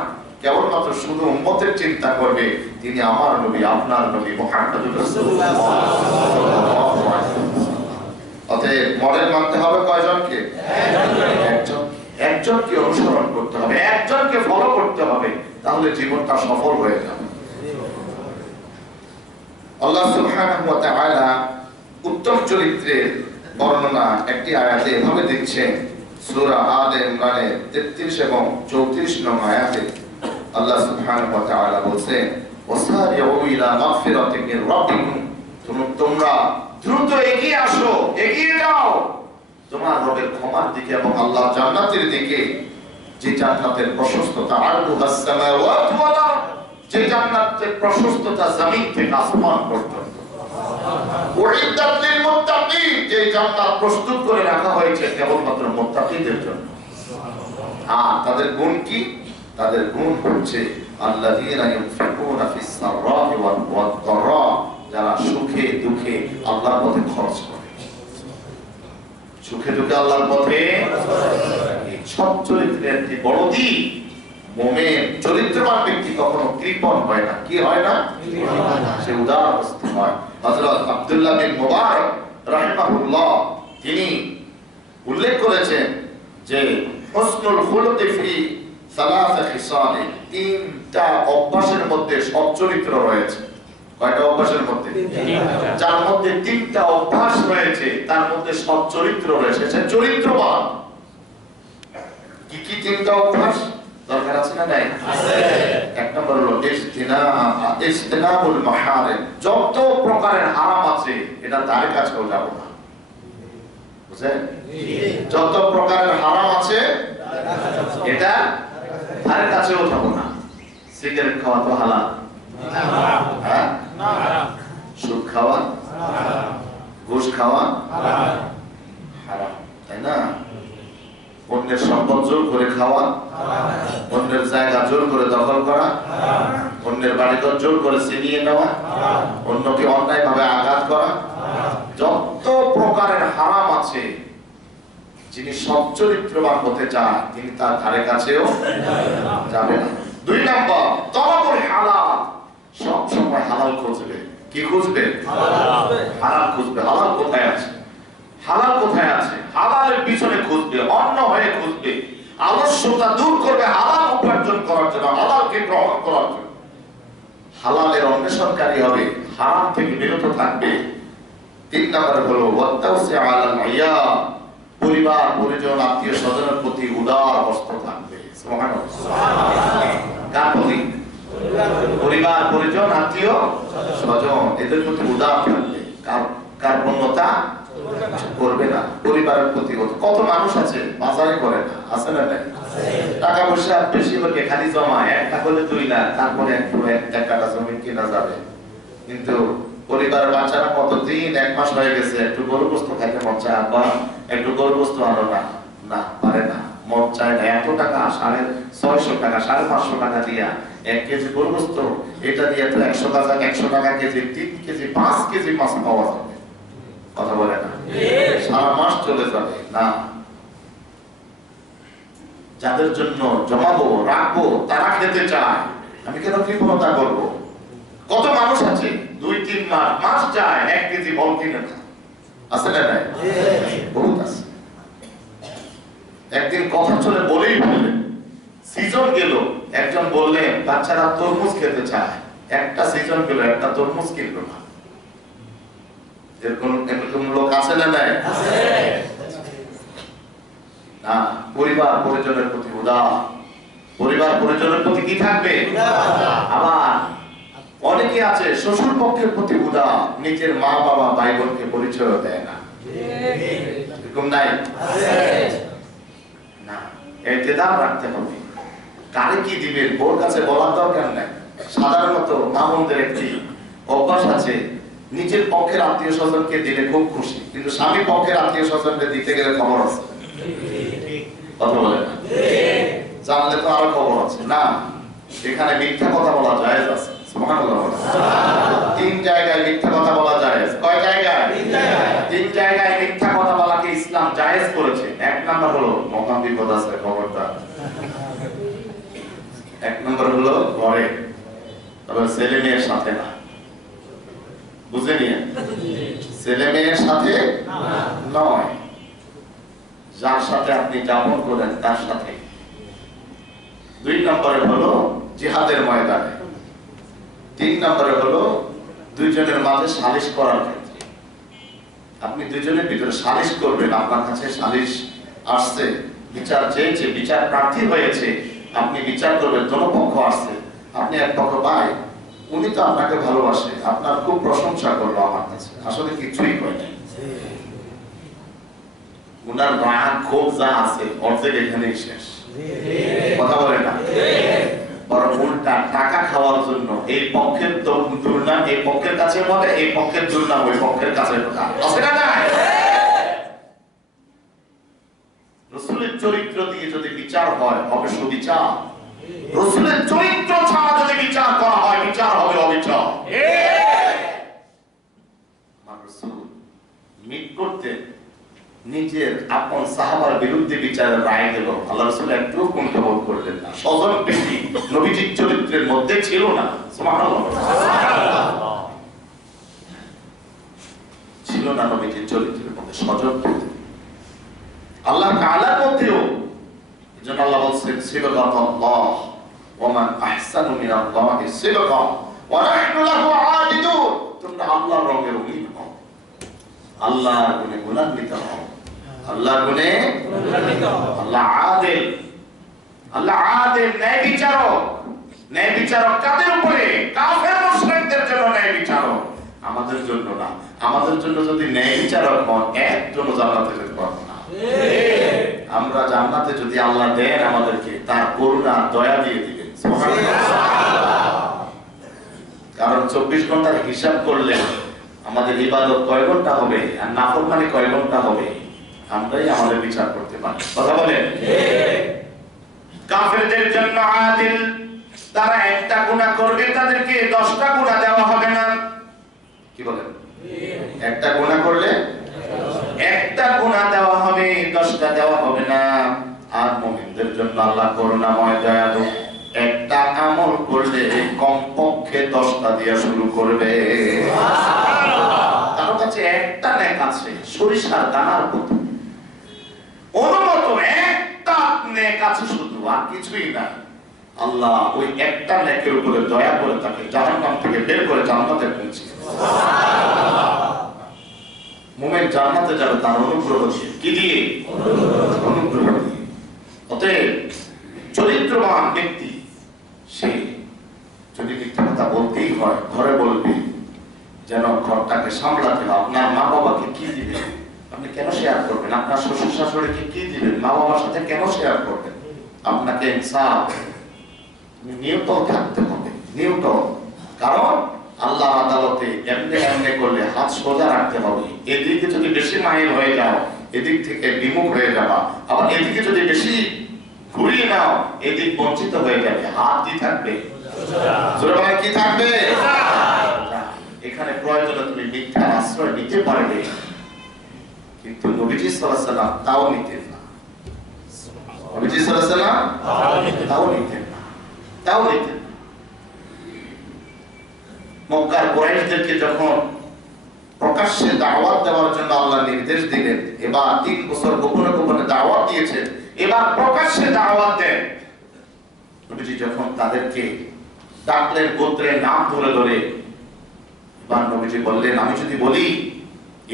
কেবলমাত্র শুধু উম্মতের চিন্তা করবে। তিনি আমার নবী, আপনার নবী মুহাম্মদুর রাসূলুল্লাহ সাল্লাল্লাহু আলাইহি ওয়াসাল্লাম। অতএব মডেল মানতে হবে কয়জনকে? একজনকে অনুসরণ করতে হবে, একজনকে ফলো করতে হবে, তাহলে জীবনটা সফল হয়ে যাবে। আল্লাহ সুবহানাহু ওয়া তাআলা উত্তম চরিত্রের বর্ণনা একটি আয়াতে এভাবে দিচ্ছেন, সূরা আলে ইমরানের 33 এবং 34 নং আয়াতে আল্লাহ সুবহানাহু ওয়া তাআলা বলেন, ওয়াসারিউ ইলা মাগফিরাতিন মির রাব্বিকুম, তোমরা দ্রুত এগিয়ে আসো, এগিয়ে যাও তোমার রবের ক্ষমার দিকে এবং আল্লাহর জান্নাতের দিকে, যে জান্নাতের প্রশস্ততা আরদুহাস সামাওয়াতু ওয়াল আরদ, যে জান্নাতের প্রশস্ততা জমিন থেকে আসমান পর্যন্ত। উইদ্দাত লিল মুত্তাকিন, যে জান্নাত প্রস্তুত করে রাখা হয়েছে কেবলমাত্র মুত্তাকিদের জন্য। আর তাদের গুণ কি? তাদের গুণ হচ্ছে আল্লাযীনা ইউনফিকুনা ফিস সাররা'i ওয়াদ দাররা, যারা সুখে দুঃখে আল্লাহর পথে খরচ করে। সুখে দুঃখে আল্লাহর পথে সব চরিত্রের একটি বড় দিক। মুমিন চরিত্রবান ব্যক্তি কখনো কৃপণ হয় না। কি হয় না? সে উদার অবস্থা হয়। হযরত আব্দুল্লাহ বিন মুবারক রাহিমাহুল্লাহ তিনি উল্লেখ করেছেন যে হুসনুল খুলুকি ফি সালাসা খিসাল, তিনটা অভ্যাসের মধ্যে সৎ চরিত্র রয়েছে। কয়টা অভ্যাসের মধ্যে? যার মধ্যে তিনটা অভ্যাস রয়েছে, তার মধ্যে সৎ চরিত্র রয়েছে, সে চরিত্রবান। কি কি তিনটা অভ্যাস দরকার আছে না? নাই আছে। এক নম্বর হলো ইজতিনাবুল মাহারিম, যত প্রকারের হারাম আছে এটা তার কাছেও যাব না। বুঝছেন? যত প্রকারের হারাম আছে এটা তার কাছেও যাব না। সিগারেট খাওয়া তো হালাল, হ্যাঁ? সুদ খাওয়া, ঘুষ খাওয়া হারাম, তাই না? অন্যের সম্পদ জোর করে খাওয়া, অন্যের জায়গা জোর করে দখল করা, অন্যের বাড়িঘর জোর করে ছিনিয়ে নেওয়া, অন্যকে অন্যায় ভাবে আঘাত করা, যত প্রকারের হারাম আছে, যিনি সচ্চরিত্রবান হতে চান তিনি তার ধারে কাছেও যাবে না। দুই নম্বর তলবুল হালাল, সব সময় হালাল খুঁজবে। কি খুঁজবে? হালাল খুঁজবে। হালাল কোথায় আছে? হালাল কোথায় আছে? হালালের পিছনে খুঁজবে, অন্য হয়ে খুঁজবে, আলস্যতা দূর করবে হালাল উপার্জন করার জন্য, হালালকে গ্রহণ করার জন্য। হালালের অন্বেষণকারী হবে, হারাম থেকে বিরত থাকবে। তিন নম্বর হলো ওয়াতাওসিউ আলাল আইয়াল, পরিবার পরিজন আত্মীয় স্বজনের প্রতি উদার হস্ত থাকবে। সুবহানাল্লাহ। কার প্রতি? পরিবার পরিজন আত্মীয় স্বজন, এদের প্রতি উদার থাকবে। কার পণ্যতা করবে না। পরিবারের প্রতি কত মানুষ আছে বাজারে করে না, আছে না? টাকা পয়সা বেশি হলে খালি জমা, একটা করলে 2 লাখ, তারপরে এক কাটা জমি কিনা যাবে। কিন্তু পরিবারের বাচ্চারা কতদিন, 1 মাস হয়ে গেছে, একটু গরু গোস্ত খাইতে মন চায়, আবার একটু গরু গোস্ত আনো না, না পারে না, মন চায় না। এত টাকা, 650 টাকা, 550 টাকা দিয়া 1 কেজি গরু গোস্ত, এটা দিয়ে তো 100 টাকা কেজি, 3 কেজি 5 কেজি মাছ পাওয়া যাবে। কথা বলে না? সারা মাস চলে যাবে না। যাদের জন্য জমাবো রাখবো তারা খেতে চায়, আমি কেন কৃপণতা করবো? কত মানুষ আছে 2-3 মাস যায় 1 কেজি ফল কিনে না, আছে না? নাই? বহুত আছে। একদিন কথা চলে বলেই বললেন, সিজন গেল, একজন বললেন বাচ্চারা তরমুজ খেতে চায়, একটা সিজন গেল, একটা তরমুজ কিনলো না। এরকম লোক আছে না? নাই? না। পরিবার পরিজনের প্রতি উদার, পরিবার পরিজনের প্রতি কি থাকবে? আবার অনেকে আছে শ্বশুর পক্ষের প্রতি উদার, নিজের মা বাবা ভাই বোনকে পরিচয় দেয় না। এরকম নাই? না। ইহতিরাম রাখতে হবে। কারে কি দিবেন ওর কাছে বলার দরকার নাই। সাধারণত মামুনদের একটি অভ্যাস আছে, নিজের পক্ষের আত্মীয় স্বজনকে দিলে খুব খুশি, কিন্তু স্বামী পক্ষের আত্মীয় স্বজনকে দিতে গেলে খবর আছে। কথা বলে না? জানলে তো আরো খবর আছে না। এখানে মিথ্যা কথা বলা জায়েজ আছে, সুবহানাল্লাহ। 3 জায়গায় মিথ্যা কথা বলা জায়েজ। কয় জায়গায়? 3 জায়গায় মিথ্যা কথা বলাকে ইসলাম জায়েজ করেছে। 1 নাম্বার হলো মহান বিপদ আছে, খবরদার। 1 নাম্বার হলো ঘরে, তবে ছেলে মেয়ের সাথে না। বুঝে নিয়ে, ছেলে মেয়ের সাথে নয়, যার সাথে আপনি যাপন করেন তার সাথে। 2 নম্বরে হলো জিহাদের ময়দানে। 3 নম্বরে হলো দুইজনের মাঝে সালিশ করার ক্ষেত্রে। আপনি দুইজনের ভিতরে সালিশ করবেন, আপনার কাছে সালিশ আসছে, বিচার চেয়েছে, বিচার প্রার্থী হয়েছে, আপনি বিচার করবেন, দোনো পক্ষ আসছে, আপনি এক পক্ষ পায়, উনি তো আপনাকে ভালোবাসে, আপনার খুব প্রশংসা করলো আমার কাছে, আসলে কিছুই করে নাই, উনার রাগ ক্ষোভ যা আছে অর্ধেক এখানেই শেষ। কথা বলে না? বরং উল্টা টাকা খাওয়ার জন্য এই পক্ষের দুর্নাম এই পক্ষের কাছে বলে, এই পক্ষের দুর্নাম ওই পক্ষের কাছে আছে না? না, রাসূলের চরিত্র দিয়ে যদি বিচার হয় হবে সুবিচার, রাসূলের চরিত্র ছাড়া যদি বিচার করা হয় বিচার হবে অবিচার। আমার রাসূল মিট করতে নিজের আপন সাহাবার বিরুদ্ধে বিচারের রায় দিল, আল্লাহ রাসূল একটু কুণ্ঠাবোধ করলেন না। স্বজন প্রীতি নবীজির চরিত্রের মধ্যে ছিল না, সুবহানাল্লাহ, ছিল না নবীজির চরিত্রের মধ্যে স্বজন প্রীতি। আল্লাহ তাআলার মধ্যেও, এজন্য আল্লাহ বলছেন সিবগাতুল্লাহ ওয়া মান আহসানু মিনাল্লাহি সিবগা ওয়া নাহনু লাহু আবিদুন। তোমরা আল্লাহর রঙের রঙিন হও, আল্লাহর গুণে গুণান্বিত হও, আল্লাহর গুণে গুণান্বিত হও। আল্লাহ আদিল, আল্লাহ আদিল, ন্যায় বিচারক। ন্যায় বিচারক কাদের উপরে? কাফের মুশরিকদের জন্য ন্যায় বিচারক, আমাদের জন্য না। আমাদের জন্য যদি ন্যায় বিচারক হন, একজনও জান্নাতে যেতে পারবে না। আমরা জান্নাতে যদি আল্লাহ দেন আমাদেরকে, তার করুণা দয়া দিয়ে দিবেন, কারণ 24 ঘন্টার হিসাব করলে আমাদের ইবাদত কয় ঘন্টা হবে আর নাফরমানি কয় ঘন্টা হবে, আমরাই আমাদের বিচার করতে পারি। কথা বলেন? কাফেরদের জন্য আদিল, তারা একটা গুনাহ করবে তাদেরকে 10টা গুনাহ দেওয়া হবে না। কি বলেন? একটা গুনাহ করলে একটা গুনাহ দেওয়া হবে, 10টা দেওয়া হবে না। আর মুমিনদের জন্য আল্লাহ করুণাময় দয়ালু, একটা আমল করলে কমপক্ষে 10টা দিয়ে শুরু করবে। তার কাছে একটা নেক আছে সরিষার দানার মতো, অনুমত একটা নেক আছে শুধু, আর কিছুই না। আল্লাহ ওই একটা নেকের উপরে দয়া করে তাকে জাহান্নাম থেকে বের করে জান্নাতে পৌঁছে মুমিন জান্নাতে যাবে তার অনুগ্রহ দিয়ে। কি দিয়ে? অনুগ্রহ দিয়ে। অতএব চরিত্রবান ব্যক্তি সে যদি মিথ্যা কথা বলতেই হয় ঘরে বলবে, যেন ঘরটাকে সামলাতে হয়। আপনার মা বাবাকে কি দিবেন, আপনি কেন শেয়ার করবেন? আপনার শ্বশুর শাশুড়িকে কি দিবেন, মা বাবার সাথে কেন শেয়ার করবেন? আপনাকে ইনসাফ নিউট্রাল থাকতে হবে, নিউট্রাল। কারণ আল্লাহ আদালতে এমনি এমনি করলে হাত সোজা রাখতে হবে। এদিকে যদি বেশি মাইল হয়ে যাও এদিক থেকে বিমুখ হয়ে যাবা, আবার এদিকে যদি বেশি ঘুরিয়ে নাও এদিক বঞ্চিত হয়ে যাবে। হাত কি থাকবে? কি থাকবে? এখানে প্রয়োজনে তুমি মিথ্যার আশ্রয় নিতে পারবে, কিন্তু নবীজি সাল্লাল্লাহু আলাইহি ওয়াসাল্লাম তাও নিতেন না। নবীজি সাল্লাল্লাহু আলাইহি ওয়াসাল্লাম তাও নিতেন না, তাও নিতেন। মক্কার কুরাইশদেরকে যখন প্রকাশ্যে দাওয়াত দেওয়ার জন্য আল্লাহ নির্দেশ দিলেন, এবার 3 বছর গোপনে গোপনে দাওয়াত দিয়েছেন, এবার প্রকাশ্যে দাওয়াত দেন। নবীজি যখন তাদেরকে ডাকলেন গোত্রের নাম ধরে ধরে, এবার নবীজি বললেন, আমি যদি বলি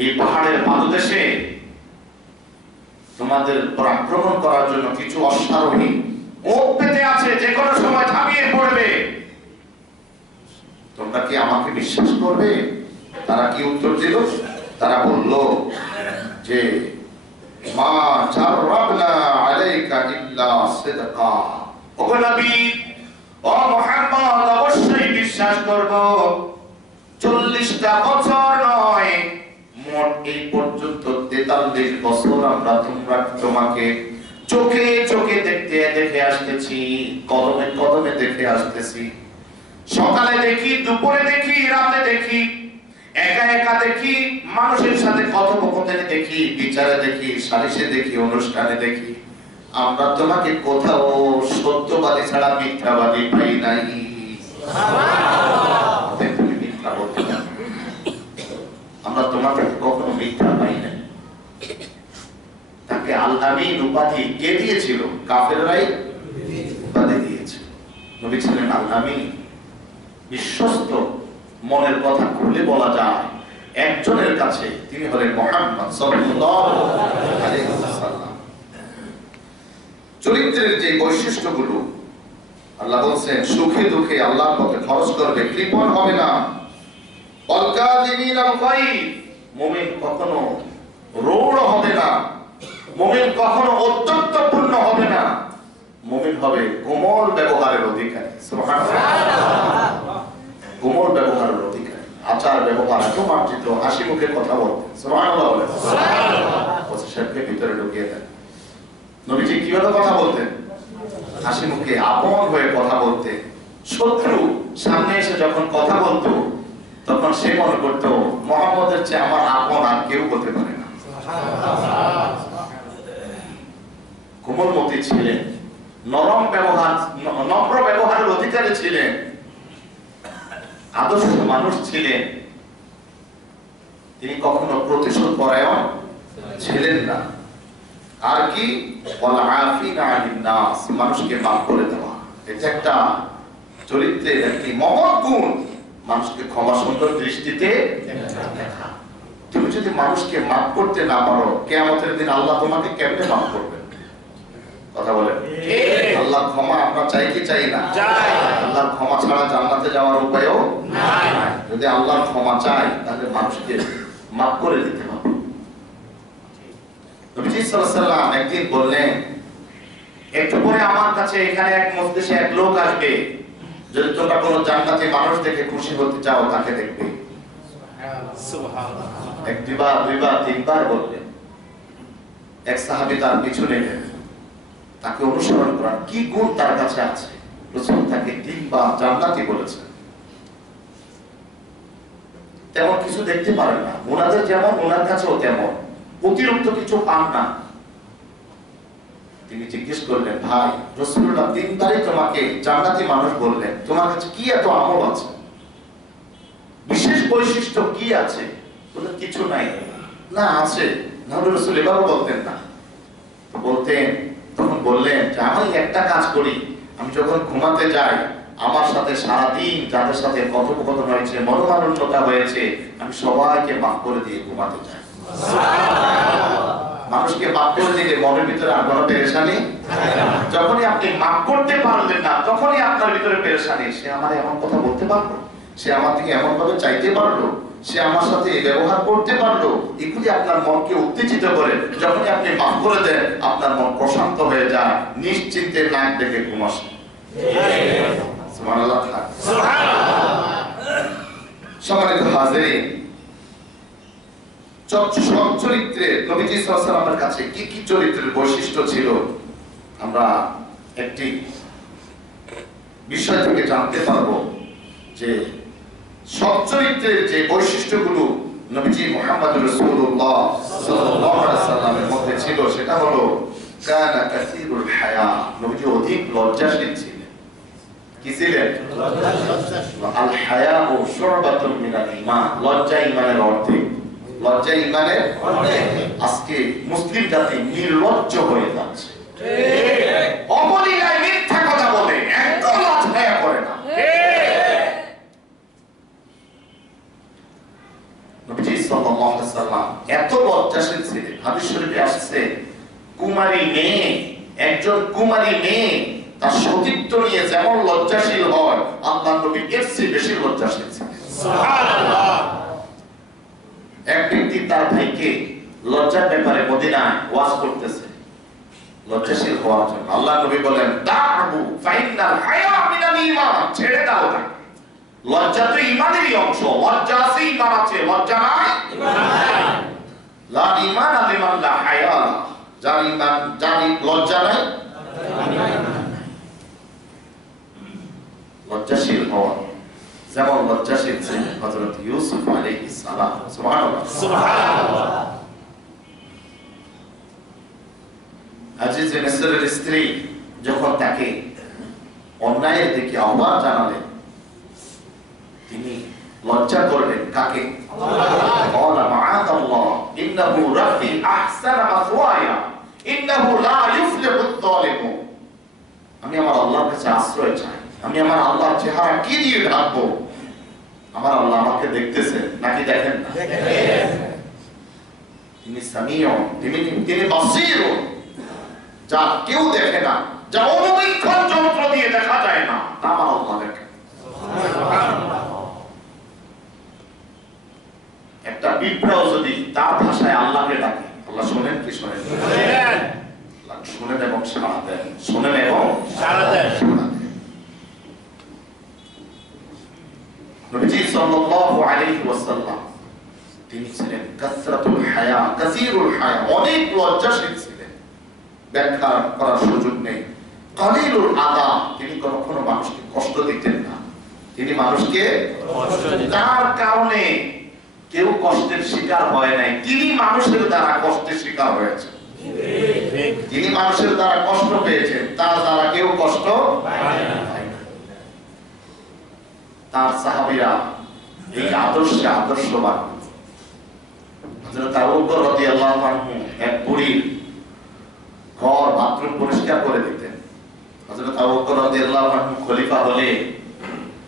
এই পাহাড়ের পাদদেশে তোমাদের উপর আক্রমণ করার জন্য কিছু অশ্বারোহী ওট পেতে আছে, যে কোনো সময় ঝাঁপিয়ে পড়বে, তোমরা কি আমাকে বিশ্বাস করবে? তারা কি উত্তর দিল? তারা বলল যে মা জাররাবনা আলাইকা ইল্লা সিদকা। ও নবী, ও মুহাম্মদ, অবশ্যই বিশ্বাস করব। 40টা বছর নয়, মোট এই পর্যন্ত 43 বছর আমরা তোমাকে চোখে চোখে দেখে আসতেছি। আসতেছি, কদমে কদমে দেখে আসতেছি। সকালে দেখি, দুপুরে দেখি, রাতে দেখি, একা একা দেখি, মানুষের সাথে কথোপকথনে দেখি, বিচারে দেখি, সালিশে দেখি, অনুষ্ঠানে দেখি। আমরা তোমাকে কোথাও সত্যবাদী ছাড়া মিথ্যাবাদী পাই নাই। তুমি মিথ্যা বলতে পারো, আমরা তোমাকে কখনো মিথ্যা পাই নাই। তাকে আল-আমিন উপাধি কে দিয়েছিল? কাফেররাই উপাধি দিয়েছিল। নবী ছিলেন আল-আমিন, বিশ্বস্ত, মনের কথা খুলে বলা যায় একজনের কাছে, তিনি হলেন মুহাম্মদ সাল্লাল্লাহু আলাইহি ওয়াসাল্লাম। চরিত্রের যে বৈশিষ্ট্যগুলো আল্লাহ বলছেন, সুখে দুঃখে আল্লাহর পথে খরচ করবে, কৃপণ হবে না। ওয়াল কাযিমিনাল গায়ব, মুমিন কখনো রূঢ় হবে না, মুমিন কখনো অত্যন্তপূর্ণ হবে না, মুমিন হবে কোমল ব্যবহারের অধিকারী। সুবহানাল্লাহ। কোমল ব্যবহারের অধিকারী, আচার ব্যবহার এত মার্জিত, হাসি মুখে কথা বলতেন। সুবহানাল্লাহ বলেন। সুবহানাল্লাহ। শেখকে ভিতরে ঢুকিয়ে দেন। নবীজি কিভাবে কথা বলতেন? হাসি মুখে আপন হয়ে কথা বলতেন। শত্রু সামনে এসে যখন কথা বলতো, তখন সে মনে করতো মুহাম্মদের চেয়ে আমার আপন আর কেউ হতে পারে না। কোমলমতি ছিলেন, নরম ব্যবহার, নম্র ব্যবহারের অধিকারী ছিলেন, আদর্শ মানুষ ছিলেন। তিনি কখনো প্রতিশোধ পরায়ণ ছিলেন না। আর কি? ওয়াল আফিনা আনিন নাস, মানুষকে মাফ করে দেওয়া। এটা একটা চরিত্রের একটি মহৎ গুণ, মানুষকে ক্ষমা সুন্দর দৃষ্টিতে দেখা। তুমি যদি মানুষকে মাফ করতে না পারো, কিয়ামতের দিন আল্লাহ তোমাকে কেমনে মাফ করবে? কথা বলেন। আল্লাহ ক্ষমা আমরা চাই কি চাই না? আল্লাহর ক্ষমা ছাড়া জান্নাতে যাওয়ার উপায়ও নাই। যদি আল্লাহর ক্ষমা চাই, তাহলে মানুষকে মাফ করে দিতে হবে। নবীজি সাল্লাল্লাহু আলাইহি ওয়াসাল্লাম একদিন বললেন, একটু পরে আমার কাছে এখানে এক মজলিসে এক লোক আসবে, যদি তোমরা কোনো জান্নাতি মানুষ দেখে খুশি হতে চাও, তাকে দেখবে। সুবহানাল্লাহ। এক দুইবার, তিনবার বললেন। এক সাহাবী তার পিছনে গেলেন, তাকে অনুসরণ করার কি গুণ তার কাছে আছে, রাসূল তাকে তিনবার জান্নাতি বলেছেন। তেমন কিছু দেখতে পারেন না, ওনাদের যেমন ওনার কাছেও তেমন, অতিরিক্ত কিছু পান না। তিনি জিজ্ঞেস করলেন, ভাই রাসূলুল্লাহ তিনবারই তোমাকে জান্নাতি মানুষ বললেন, তোমার কাছে কি এত আমল আছে, বিশেষ বৈশিষ্ট্য কি আছে? বলে কিছু নাই। না আছে, নাহলে রাসূল এবারও বলতেন না। বলতেন, তখন বললেন যে আমি একটা কাজ করি, আমি যখন ঘুমাতে যাই, আমার সাথে সারাদিন যাদের সাথে কথোপকথন হয়েছে, মনোমালিন্যতা হয়েছে, আমি সবাইকে মাফ করে দিয়ে ঘুমাতে যাই। মানুষকে মাফ করে দিলে মনের ভিতরে আর কোনো পেরেশানি থাকে না। যখনই আপনি মাফ করতে পারলেন না, তখনই আপনার ভিতরে পেরেশানি। সে আমার এমন কথা বলতে পারলো, সে আমার থেকে এমন ভাবে চাইতে পারলো, সে আমার সাথে ব্যবহার করতে পারলো, এগুলি আপনার মনকে উত্তেজিত করে। যখনই আপনি মাফ করে দেন, আপনার মন প্রশান্ত হয়ে যায়, নিশ্চিন্তে নাক ডেকে ঘুম আসে। সুবহানাল্লাহ। সম্মানিত হাজিরিন, চরিত্রে নবীজি সাল্লাল্লাহু আলাইহি ওয়াসাল্লামের কাছে কি কি চরিত্রের বৈশিষ্ট্য ছিল, আমরা একটি বিষয় থেকে জানতে পারবো যে সৎ চরিত্রের যে বৈশিষ্ট্যগুলো নবীজি মুহাম্মদ রাসূলুল্লাহ সাল্লাল্লাহু আলাইহি ওয়াসাল্লামের মধ্যে ছিল, সেটা হলো কানা কাসীরুল হায়া, নবীজি অধিক লজ্জাশীল ছিলেন। কি ছিলেন? লজ্জাশীল। আল হায়াউ শুরবাতুন মিনাল ঈমান, লজ্জা ঈমানের অর্ধেক। লজ্জা ঈমানের অর্ধেক। আজকে মুসলিম জাতি নির্লজ্জ হয়ে যাচ্ছে, ঠিক, অবলীলায় মিথ্যা কথা বলে, একদম লজ্জা করে না। নবীজি সাল্লাল্লাহু আলাইহি ওয়াসাল্লাম এত লজ্জাশীল ছিলেন, হাদিস শরীফে আসছে, কুমারী মেয়ে, একজন কুমারী মেয়ে তার সতীত্ব নিয়ে যেমন লজ্জাশীল হয়, আল্লাহর নবী এর চেয়ে বেশি লজ্জাশীল ছিলেন। সুবহানাল্লাহ। এক ব্যক্তি তার ভাইকে লজ্জার ব্যাপারে মদিনায় ওয়াজ করতেছে, লজ্জাশীল হওয়ার জন্য। আল্লাহর নবী বলেন, দা'হু ফাইনাল হায়া মিনাল ঈমান, ছেড়ে দাও তাকে, লজ্জা তো ঈমানেরই অংশ। লজ্জা আছে, ঈমান আছে, লজ্জা নাই ঈমান নাই। লা ঈমান লিমান লা হায়া, যার ঈমান, যার লজ্জা নাই। যেমন লজ্জাশীল ছিলেন হযরত ইউসুফ আলাইহিস সালাম। সুবহানাল্লাহ সুবহানাল্লাহ। আজিজ মিসরের স্ত্রী যখন তাকে অন্যায়ের দিকে আহ্বান জানালেন, তিনি লজ্জা করলেন কাকে? ক্বালা মাআযাল্লাহ ইন্নাহু রাব্বি আহসানা মাসওয়ায়া ইন্নাহু লা ইফলিহুদ যালিমুন। আমি আমার আল্লাহর কাছে আশ্রয় চাই। আমি আমার আল্লাহর চেহারা কি দিয়ে ঢাকবো? আমার আল্লাহ আমাকে দেখতেছেন নাকি দেখেন না? তিনি সামিউন, তিনি বাসীরুন, যা কেউ দেখে না, যা অনুবীক্ষণ যন্ত্র দিয়ে দেখা যায় না, তা আমার আল্লাহ দেখেন। একটা পিঁপড়াও যদি তার ভাষায় আল্লাহকে ডাকে, আল্লাহ শোনেন কি শোনেন? শোনেন এবং সাড়া দেন, শোনেন এবং সাড়া দেন। নবীজি সাল্লাল্লাহু আলাইহি ওয়াসাল্লাম তিনি ছিলেন কাসরাতুল হায়া, কাসীরুল হায়া, অনেক লজ্জাশীল ছিলেন, ব্যাখ্যা করার সুযোগ নেই। কালিলুল আদা, তিনি কখনো মানুষকে কষ্ট দিতেন না। তিনি মানুষকে তার কারণে কেউ কষ্টের শিকার হয় নাই, তিনি মানুষের দ্বারা কষ্টের শিকার হয়েছে। তিনি মানুষের দ্বারা কষ্ট পেয়েছেন, তার দ্বারা কেউ কষ্ট পায় না। তার সাহাবীরা এই আদর্শে আদর্শবান। হযরত আবু বকর রাদিয়াল্লাহু আনহু এক বুড়ির ঘর বাথরুম পরিষ্কার করে দিতেন। হযরত আবু বকর রাদিয়াল্লাহু আনহু খলিফা হলে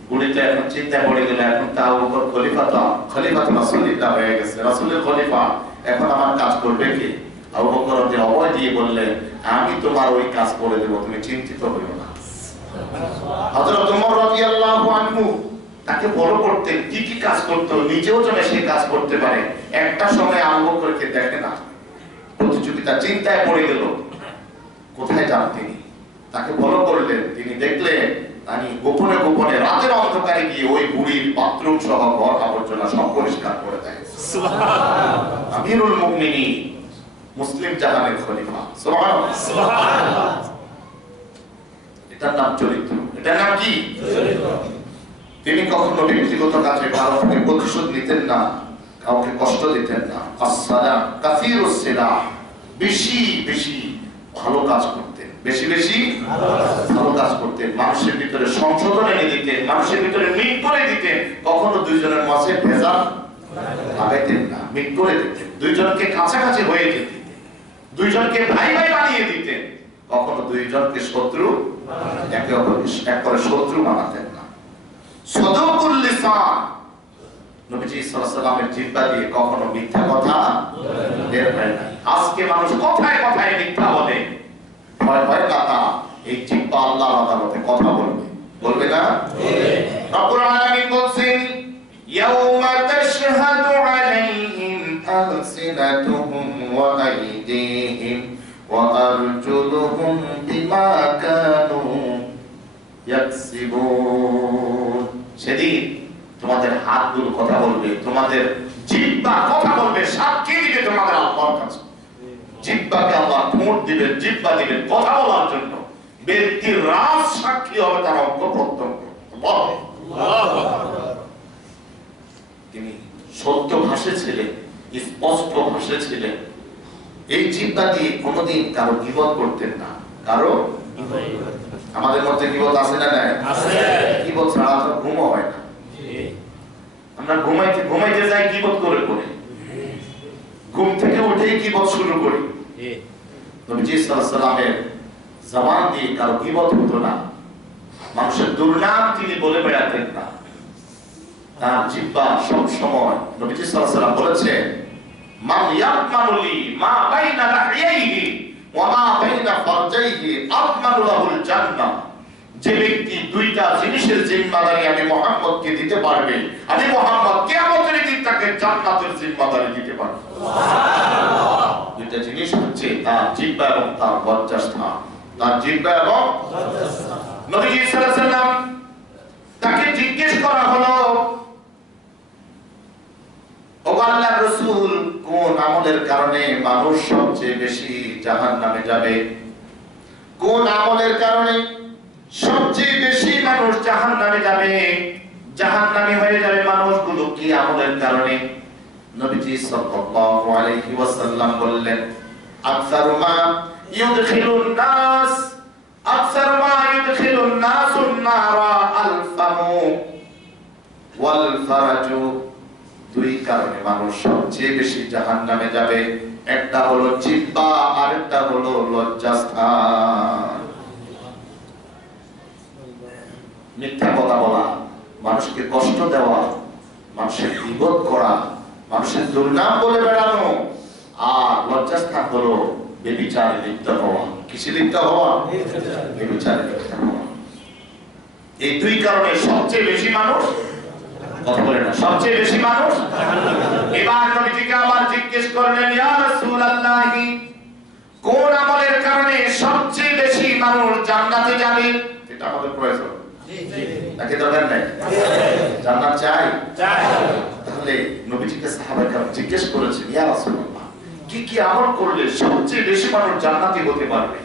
বুড়িটা এখন চিন্তা পড়ে গেল, এখন তো আবু বকর খলিফা তো রাসূলুল্লাহ হয়ে গেছে, রাসূলের খলিফা, এখন আমার কাজ করবে কে? আবু বকর রাদিয়াল্লাহু অভয় দিয়ে বললেন, আমি তোমার ওই কাজ করে দেব, তুমি চিন্তিত হইও না। হযরত ওমর রাদিয়াল্লাহু আনহু তাকে বড় করতেন, কি কি কাজ করতে, নিজেও যেন সেই কাজ করতে পারে। একটা সময় আবু বকরকে দেখে না, প্রতিযোগিতা চিন্তায় পড়ে গেল, কোথায় যান তিনি? তাকে বড় করলেন, তিনি দেখলেন তিনি গোপনে গোপনে রাতের অন্ধকারে গিয়ে ওই বুড়ির বাথরুম সহ ঘর আবর্জনা সব পরিষ্কার করে দেয়। সুবহানাল্লাহ। আমিরুল মুমিনিন, মুসলিম জাহানের খলিফা। সুবহানাল্লাহ, সুবহানাল্লাহ। এটার নাম চরিত্র। এটার নাম কি? চরিত্র। তিনি কখনো ব্যক্তিগত কাজে কারো থেকে প্রতিশোধ নিতেন না, কাউকে কষ্ট দিতেন না। আসসালাম কাসীরুস সিলাহ, বেশি বেশি ভালো কাজ করতেন, বেশি বেশি ভালো কাজ করতেন। মানুষের ভিতরে সংশোধন এনে দিতেন, মানুষের ভিতরে মিট করে দিতেন। কখনো দুইজনের মাঝে ভেজাল লাগাইতেন না, মিট করে দিতেন। দুইজনকে কাছাকাছি হয়ে যেতেন, দুইজনকে ভাই ভাই বানিয়ে দিতেন। কখনো দুইজনকে শত্রু, একে অপরকে এক করে শত্রু বানাতেন না। সাদুকুল লিসান, নবীজি সাল্লাল্লাহু আলাইহি ওয়াসাল্লামের জিহ্বা দিয়ে কখনো মিথ্যা কথা বের হয় না। আজকে মানুষ কথায় কথায় মিথ্যা বলে, ভয় ভয় কথা, এই জিহ্বা আল্লাহর আদালতে কথা বলবে, বলবে না? রব্বুল আলামিন বলেন, ইয়াউমা তাশহাদু আলাইহিম আলসিনাতুহুম ওয়া আইদিহিম ওয়া আরজুলুহুম বিমা কানু ইয়াকসিবুন। সেদিন তোমাদের হাতগুলো কথা বলবে, তোমাদের জিহ্বা কথা বলবে, সাক্ষী দিবে তোমাদের আল্লাহর কাছে। জিহ্বাকে আল্লাহ ঠোঁট দিবেন, জিহ্বা দিবেন কথা বলার জন্য। ব্যক্তির রাজ সাক্ষী হবে তার অঙ্গ প্রত্যঙ্গ। তিনি সত্য ভাষী ছিলেন, স্পষ্ট ভাষী ছিলেন। এই জিহ্বা দিয়ে কোনোদিন কারো গীবত করতেন না। কারো আমাদের মধ্যে গীবত আছে না? নাই? আছে। গীবত ছাড়া তো ঘুমও হয় না। আমরা ঘুমাইতে যাই গীবত করে করে, ঘুম থেকে উঠেই গীবত শুরু করি। নবীজি সাল্লাল্লাহু আলাইহি ওয়াসাল্লামের জবান দিয়ে কারো গীবত হতো না, মানুষের দুর্নাম তিনি বলে বেড়াতেন না। তার জিহ্বা সব সময়, নবীজি সাল্লাল্লাহু আলাইহি ওয়াসাল্লাম বলেছেন, মান ইয়াকমানুলি মা বাইনা লাহিয়াইহি ওয়া মা বাইনা ফারজাইহি আতমানু লাহুল জান্নাহ। যে ব্যক্তি দুইটা জিনিসের জিম্মাদারি আমি মুহাম্মদকে দিতে পারবে, আমি মুহাম্মদ কিয়ামতের দিন তাকে জান্নাতের জিম্মাদারি দিতে পারব। সুবহানাল্লাহ। দুইটা জিনিস হচ্ছে তার জিহ্বা এবং তার লজ্জাস্থান। তার জিহ্বা এবং লজ্জাস্থান। নবীজি সাল্লাল্লাহু আলাইহি ওয়াসাল্লাম তাকে জিজ্ঞেস করা হলো, ও আল্লাহর রাসূল, কোন আমলের কারণে মানুষ সবচেয়ে বেশি জাহান্নামে যাবে? কোন আমলের কারণে সবচেয়ে বেশি মানুষ জাহান্নামে যাবে? জাহান্নামী হয়ে যাবে মানুষগুলো কি আমলের কারণে? নবীজি সাল্লাল্লাহু আলাইহি ওয়াসাল্লাম বললেন, আকসারু মা ইউদখিলুন নাস নারা আল-ফামু ওয়াল ফারাজু। দুই কারণে মানুষ সবচেয়ে বেশি জাহান্নামে যাবে। একটা হলো জিহ্বা, আরেকটা হলো লজ্জাস্থান। মিথ্যা কথা বলা, মানুষকে কষ্ট দেওয়া, মানুষের বিপদ করা, মানুষের দুর্নাম বলে বেড়ানো, আর লজ্জাস্থান হলো ব্যভিচারে লিপ্ত হওয়া। কিসে লিপ্ত হওয়া? ব্যভিচারে লিপ্ত হওয়া। এই দুই কারণে সবচেয়ে বেশি মানুষ, কথা বলে না, সবচেয়ে বেশি মানুষ। এবার নবীজিকে আবার জিজ্ঞেস করলেন, ইয়া রাসূলুল্লাহ, কোন আমলের কারণে সবচেয়ে বেশি মানুষ জান্নাতে যাবে? এটা আমাদের প্রয়োজন। নাকি দরকার নাই? জান্নাত চাই? তাহলে নবীজিকে সাহাবায়ে কেরাম জিজ্ঞেস করেছেন, ইয়া রাসূলুল্লাহ, কি কি আমল করলে সবচেয়ে বেশি মানুষ জান্নাতি হতে পারবে?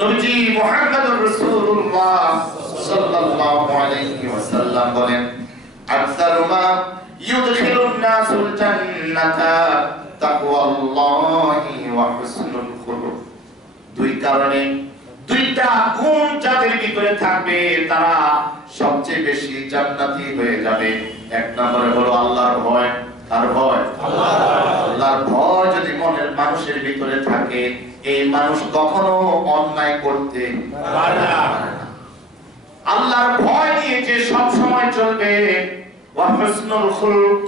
নবীজি মুহাম্মদুর রাসূলুল্লাহ সাল্লাল্লাহু আলাইহি ওয়াসাল্লাম বলেন, আকসারু মা ইউদখিলুন নাসুল জান্নাতা তাকওয়াল্লাহি ওয়া হুসনুল খুলুক। দুই কারণে, দুইটা গুণ যাদের ভিতরে থাকবে তারা সবচেয়ে বেশি জান্নাতি হয়ে যাবে। এক নম্বরে হলো আল্লাহর ভয়। কার ভয়? আল্লাহর ভয় যদি মনের মানুষের ভিতরে থাকে, এই মানুষ কখনো অন্যায় করতে পারে না। আল্লাহর ভয় নিয়ে যে সব সময় চলবে, ওয়া হুসনুল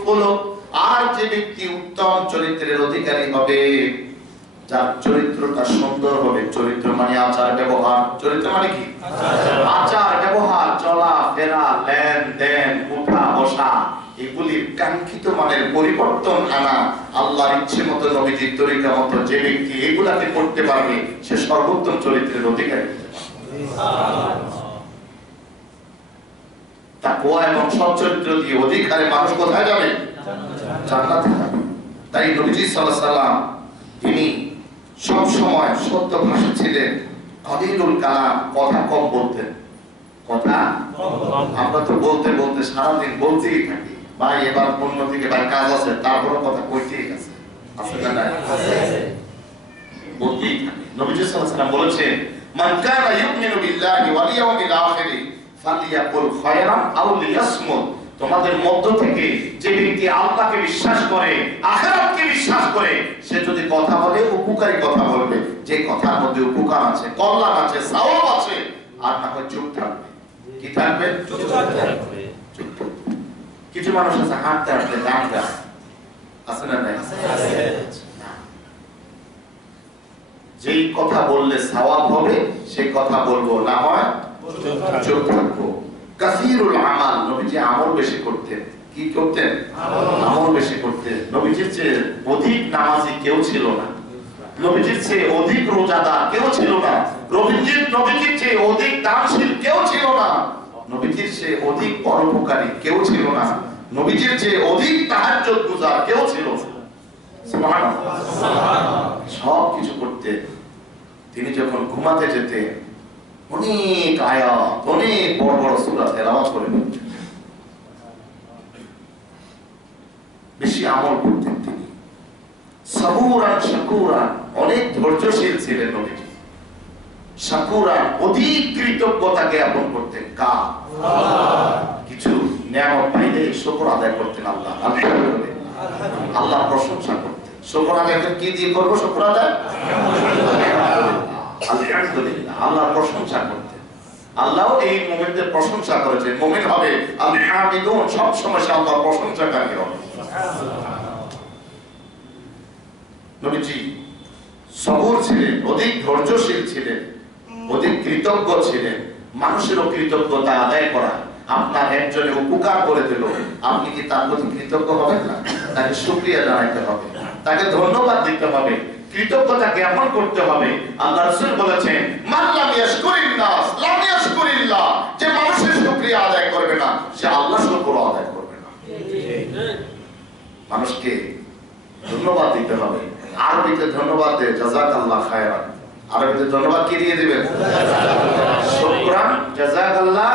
খুলুক, আর যে ব্যক্তি উত্তম চরিত্রের অধিকারী হবে, যার চরিত্রটা সুন্দর হবে। চরিত্র মানে আচার ব্যবহার। চরিত্র মানে কি? আচার ব্যবহার, চলা ফেরা, লেনদেন, উঠা বসা, এগুলির কাঙ্ক্ষিত মানের পরিবর্তন আনা। আল্লাহর ইচ্ছে মতো, নবীজির তরিকা মতো যে ব্যক্তি এগুলাকে করতে পারবে, সে সর্বোত্তম চরিত্রের অধিকারী। তাকওয়া এবং সচ্চরিত্র দিয়ে অধিকারে মানুষ কোথায় যাবে? জান্নাতে যাবে। তাই নবীজি সাল্লাল্লাহু আলাইহি ওয়াসাল্লাম তিনি সব সময় সত্য ভাষী ছিলেন। কলিলুল কালাম, কথা কম বলতেন। কথা আমরা তো বলতে বলতে সারাদিন বলতেই থাকি, ভাই এবার অন্যদিকে ভাই কাজ আছে, তারপরে কথা কইতেই আছে, আছে না নাই? বলতেই থাকি। নবীজি সাল্লাল্লাহু আলাইহি ওয়াসাল্লাম বলেছেন, মান কানা ইউমিনু বিল্লাহি ওয়াল ইয়াউমিল আখির ফালিয়াকুল খায়রান আও লিয়াসমুত। তোমাদের মধ্য থেকে যে ব্যক্তি আল্লাহকে বিশ্বাস করে, আখিরাতকে বিশ্বাস করে, সে যদি কথা বলে উপকারী কথা বলবে, যে কথার মধ্যে উপকার আছে, কল্যাণ আছে, সওয়াব আছে, আর না হয় চুপ থাকবে। কি থাকবে? চুপ থাকবে। কিছু মানুষ আছে হাঁটতে হাঁটতে গান গায়, আছে না নাই? যেই কথা বললে সওয়াব হবে সেই কথা বলবো, না হয় চুপ থাকবো। কাসীরুল আমাল, নবীজি আমল বেশি করতেন। কি করতেন? আমল বেশি করতেন। নবীজির চেয়ে অধিক নামাজি কেউ ছিল না, নবীজির চেয়ে অধিক রোজাদার কেউ ছিল না, নবীজির চেয়ে অধিক দানশীল কেউ ছিল না, নবীজির চেয়ে অধিক পরোপকারী কেউ ছিল না, নবীজির চেয়ে অধিক তাহাজ্জুদ গুজার কেউ ছিল না। সুবহানাল্লাহ। সব কিছু করতেন। তিনি যখন ঘুমাতে যেতেন, অনেক আয়াত, অনেক বড় বড় সূরা তেলাওয়াত করে নিতেন। বেশি আমল করতেন তিনি। সাবুরান শাকুরান, অনেক ধৈর্যশীল ছিলেন নবীজি। শাকুরান, অধিক কৃতজ্ঞতা জ্ঞাপন করতেন। কার? কিছু নিয়ামত পাইলে শুকর আদায় করতেন আল্লাহ, আলহামদুলিল্লাহ, আল্লাহর প্রশংসা করতেন। শুকর আদায় কি দিয়ে করব? শুকর আদায় আলহামদুলিল্লাহ, আল্লাহর প্রশংসা করতেন। আল্লাহ এই মুমিনদের প্রশংসা করেছে। মুমিন হবে আল হামিদুন, সব সময় সে আল্লাহর প্রশংসাকারী হবে। নবীজি সবুর ছিলেন, অধিক ধৈর্যশীল ছিলেন, অধিক কৃতজ্ঞ ছিলেন। মানুষেরও কৃতজ্ঞতা আদায় করা। আপনার একজনে উপকার করে দিল, আপনি কি তার প্রতি কৃতজ্ঞ হবেন না? তাকে শুকরিয়া জানাইতে হবে, তাকে ধন্যবাদ দিতে হবে, কৃতজ্ঞতা জ্ঞাপন করতে হবে। আল্লাহ রাসূল বলেছেন, মান লাম ইয়াশকুরিন নাস লাম ইয়াশকুরিল্লাহ, যে মানুষের শুকরিয়া আদায় করবে না, সে আল্লাহর শুকর আদায় করবে না। মানুষকে ধন্যবাদ দিতে হবে। আরবিতে ধন্যবাদ দেয় জাযাকাল্লাহ খায়রান। আরবিতে ধন্যবাদ কি দিয়ে দিবেন? শুকরান জাযাকাল্লাহ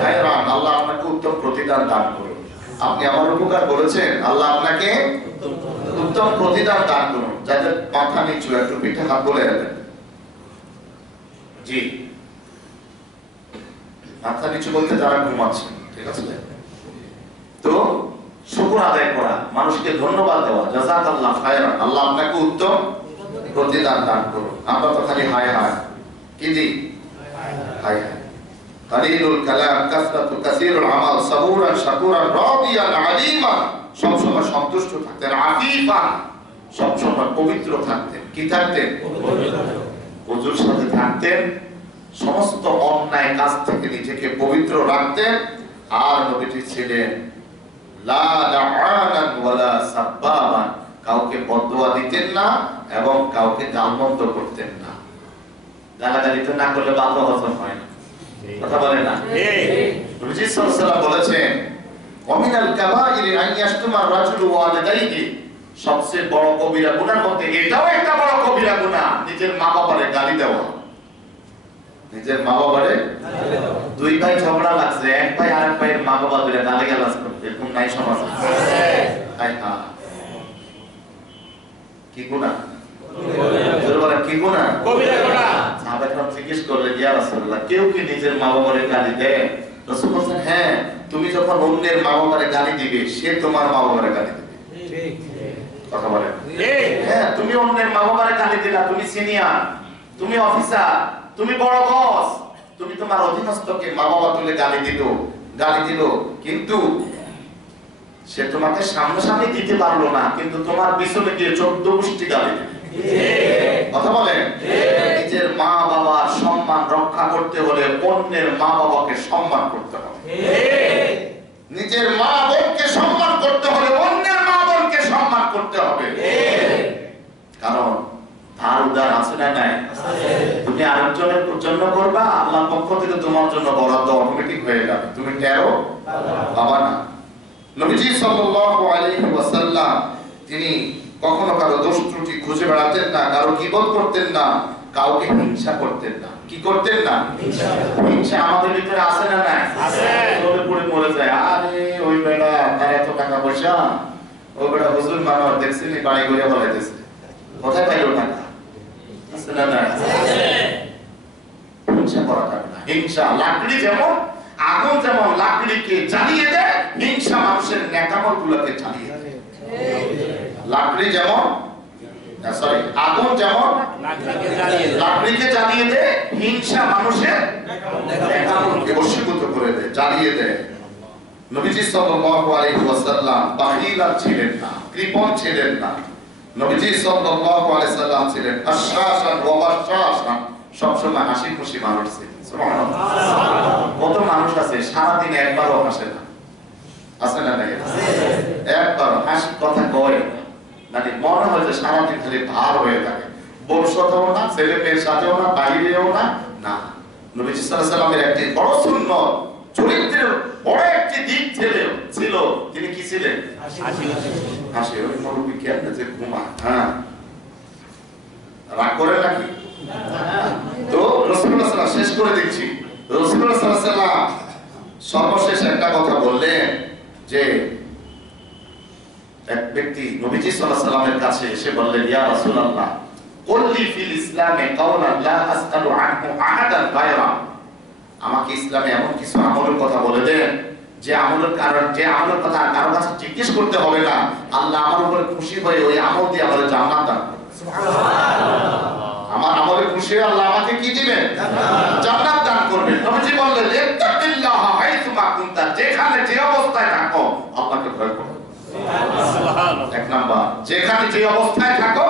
খায়রান। আল্লাহ আপনাকে উত্তম প্রতিদান প্রতিদান দান করুন। আপনি আমার উপকার করেছেন, আল্লাহ আপনাকে উত্তম প্রতিদান দান করুন। যাদের মাথা নিচু একটু পিঠে হাত বলে যাবেন। জি, মাথা নিচু বলতে যারা ঘুমাচ্ছেন, ঠিক আছে? তো শুকর আদায় করা, মানুষকে ধন্যবাদ দেওয়া, জাযাকাল্লাহ খায়রান, আল্লাহ আপনাকে উত্তম প্রতিদান দান করুন। আমরা তো খালি হায় হায়, কি জি হায় হায়। কালিলুল কালাম কাসরাতু কাসীরুল আমাল সাবুরান শাকুরান রাদিয়ান আলিমান, সব সময় সন্তুষ্ট থাকতেন। আফিফান, সব সময় পবিত্র থাকতেন। কি থাকতেন? ওযুর সাথে থাকতেন, সমস্ত অন্যায় কাজ থেকে নিজেকে পবিত্র রাখতেন। আর নবীজি ছিলেন লা দাআনান ওয়ালা সাব্বাবান, কাউকে বদদুয়া দিতেন না এবং কাউকে গালমন্দ করতেন না। গালাগালি তো না করলে ভাত হজম হয় না, কথা বলেন না? নবীজি সাল্লাল্লাহু আলাইহি ওয়াসাল্লাম বলেছেন ওয়ামিনাল কাবাইরি আন ইয়াশতুমা রাজুলু ওয়ালিদাইহি, সবচেয়ে বড় কবিরা গুনাহর মধ্যে এটাও একটা বড় কবিরা গুনাহ, নিজের মা বাবারে গালি দেওয়া। নিজের মা বাবারে দুই ভাই ঝগড়া লাগছে, এক ভাই আরেক ভাইয়ের মা বাবা ধরে গালিগালাজ করতে, এরকম নাই সমাজে? তাই না? কি গুনাহ? জোরে বলেন, কি গুনাহ? কবিরা গুনাহ। সাহাবারা জিজ্ঞেস করলেন, ইয়া রাসূলুল্লাহ, কেউ কি নিজের মা বাবারে গালি দেয়? রাসূল বলেন, হ্যাঁ, তুমি যখন অন্যের মা বাবারে গালি দিবে, সে তোমার মা বাবারে গালি দিবে। ঠিক, কথা বলেন। হ্যাঁ, তুমি অন্যের মা বাবারে গালি দিলা, তুমি সিনিয়র, তুমি অফিসার, তুমি বড় বস, তুমি তোমার অধীনস্থকে মা বাবা তুলে গালি দিল, কিন্তু সে তোমাকে সামনাসামনি দিতে পারলো না, কিন্তু তোমার পিছনে গিয়ে 14 গোষ্ঠী গালি দিবে। কথা বলেন। নিজের মা বাবার সম্মান রক্ষা করতে হলে অন্যের মা বাবাকে সম্মান করতে হবে। নিজের মা বোনকে সম্মান করতে হলে অন্যের মা বোনকে সম্মান করতে হবে। কারণ ধার উদার আছে না নাই? তুমি আরেকজনের জন্য করবা, আল্লাহর পক্ষ থেকে তোমার জন্য বরাদ্দ অটোমেটিক হয়ে যাবে, তুমি টেরও পাবা না। নবীজি সাল্লাল্লাহু আলাইহি ওয়াসাল্লাম তিনি কখনো কারো দোষ ত্রুটি খুঁজে বেড়াতেন না, কারো গীবত করতেন না, কাউকে হিংসা করতেন না। কি করতেন না? হিংসা আমাদের ভিতরে আছে না নাই? আছে। তবে পড়ে মরে যায়, আরে ওই বেটা তার এত টাকা পয়সা, ওই বেটা হুজুর মানুষ দেখছিনি বাড়ি করে বলাইতেছে, কোথায় পাইল টাকা? আছে না নাই? আছে। হিংসা করা যাবে না। হিংসা লাকড়ি যেমন, আগুন যেমন লাকড়িকে জ্বালিয়ে দেয়, হিংসা মানুষের নেকামলগুলোকে জ্বালিয়ে দেয়। লাকড়ি যেমন, আগুন যেমন লাকড়িকে জ্বালিয়ে দেয়, হিংসা মানুষের নেকামলকে বশীভূত করে দেয়, জ্বালিয়ে দেয়। নবীজি সাল্লাল্লাহু আলাইহি ওয়াসাল্লাম বাখিল ছিলেন না, কৃপণ ছিলেন না। নবীজি সাল্লাল্লাহু আলাইহি ওয়াসাল্লাম ছিলেন আশশাশান ওয়া বাশশাশান, সব সময় হাসি খুশি মানুষ ছিলেন। সুবহানাল্লাহ। কত মানুষ আছে সারাদিন একবারও হাসে না, আছে না নাই? একবার হাসি কথা কয়, মানে মনে হয় যে সারাদিন খালি ভার হয়ে থাকে, বউর সাথেও না, ছেলে মেয়ের সাথেও না, বাইরেও না। না, নবীজি সাল্লাল্লাহু আলাইহি ওয়াসাল্লামের একটি বড় সুন্নাত, চরিত্রের বড় একটি দিক ছিল, তিনি কি ছিলেন? হাসি। ওই মুরব্বি কেমনে যে ঘুমা, হ্যাঁ, রাগ করে নাকি? তো রাসূলুল্লাহ সাল্লাল্লাহু আলাইহি ওয়াসাল্লাম, শেষ করে দিচ্ছি, রাসূলুল্লাহ সাল্লাল্লাহু আলাইহি ওয়াসাল্লাম সর্বশেষ একটা কথা বললেন যে এক ব্যক্তি নবীজি সাল্লাল্লাহু আলাইহি ওয়াসাল্লামের কাছে এসে বললেন, ইয়া রাসূলুল্লাহ, কুল্লি ফিল ইসলামে কাওলান লা আসআলু আনহু আহাদান গায়রা, আমাকে ইসলামে এমন কিছু আমলের কথা বলে দেন যে আমলের কথা কারো কাছে জিজ্ঞেস করতে হবে না, আল্লাহ আমার উপরে খুশি হয়ে ওই আমল দিয়ে আমাদের জান্নাত দান করবেন। সুবহানাল্লাহ। আমার আমলে খুশি হয়ে আল্লাহ আমাকে কি দিবেন? জান্নাত দান করবেন। নবীজি বললেন, ইত্তাকিল্লাহ হাইসুমা কুনতা, যেখানে যে অবস্থায় থাকো আল্লাহকে ভয় করো। সুবহানাল্লাহ। এক নাম্বার, যেখানে যে অবস্থায় থাকো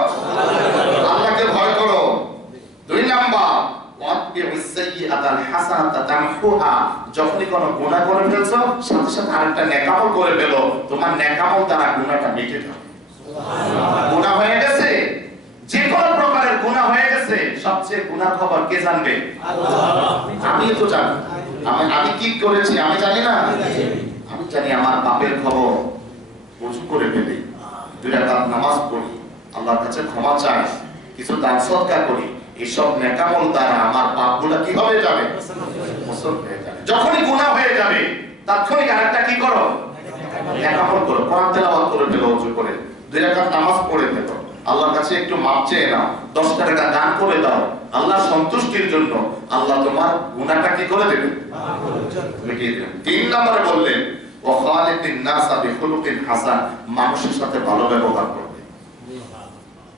আল্লাহকে ভয় করো। দুই নাম্বার, ওয়াতবিউস সাইয়্যাতাল হাসানাতা তামহুহা, যখনই কোনো গুনাহ করে ফেলছো সাথে সাথে আরেকটা নেকামল করে ফেলো, তোমার নেকামল দ্বারা গুনাহটা মিটে যাবে। সুবহানাল্লাহ। গুনাহ হয়ে গেছে, যে কোনো প্রকারের গুনাহ হয়ে গেছে, সবচেয়ে গুনাহ খবর কে জানবে? আল্লাহ। আমি তো জানি, আমি কি করেছি আমি জানি না? আমি জানি আমার পাপের খবর। ওযু করে ফেলি, 2 রাকাত নামাজ পড়ি, আল্লাহর কাছে ক্ষমা চাই, কিছু দান সদকা করি, এসব নেকামল দ্বারা আমার পাপগুলো কি হয়ে যাবে? মোচন হয়ে যাবে। যখনই গুনাহ হয়ে যাবে তাৎক্ষণিক আরেকটা কি করো, এক আমল করো, কোরআন তেলাওয়াত করে ফেলো, ওযু করে 2 রাকাত নামাজ পড়ে ফেলো, আল্লাহর কাছে একটু মাপ চেয়ে নাও, 10 টাকা দান করে দাও, আল্লাহর সন্তুষ্টির জন্য আল্লাহ তোমার গুনাহটা কি করে দেবেন, মিটিয়ে দেবেন। 3 নম্বরে বললেন ওয়া খালিকিন নাসা বিখুলুকিন হাসান, মানুষের সাথে ভালো ব্যবহার করবে।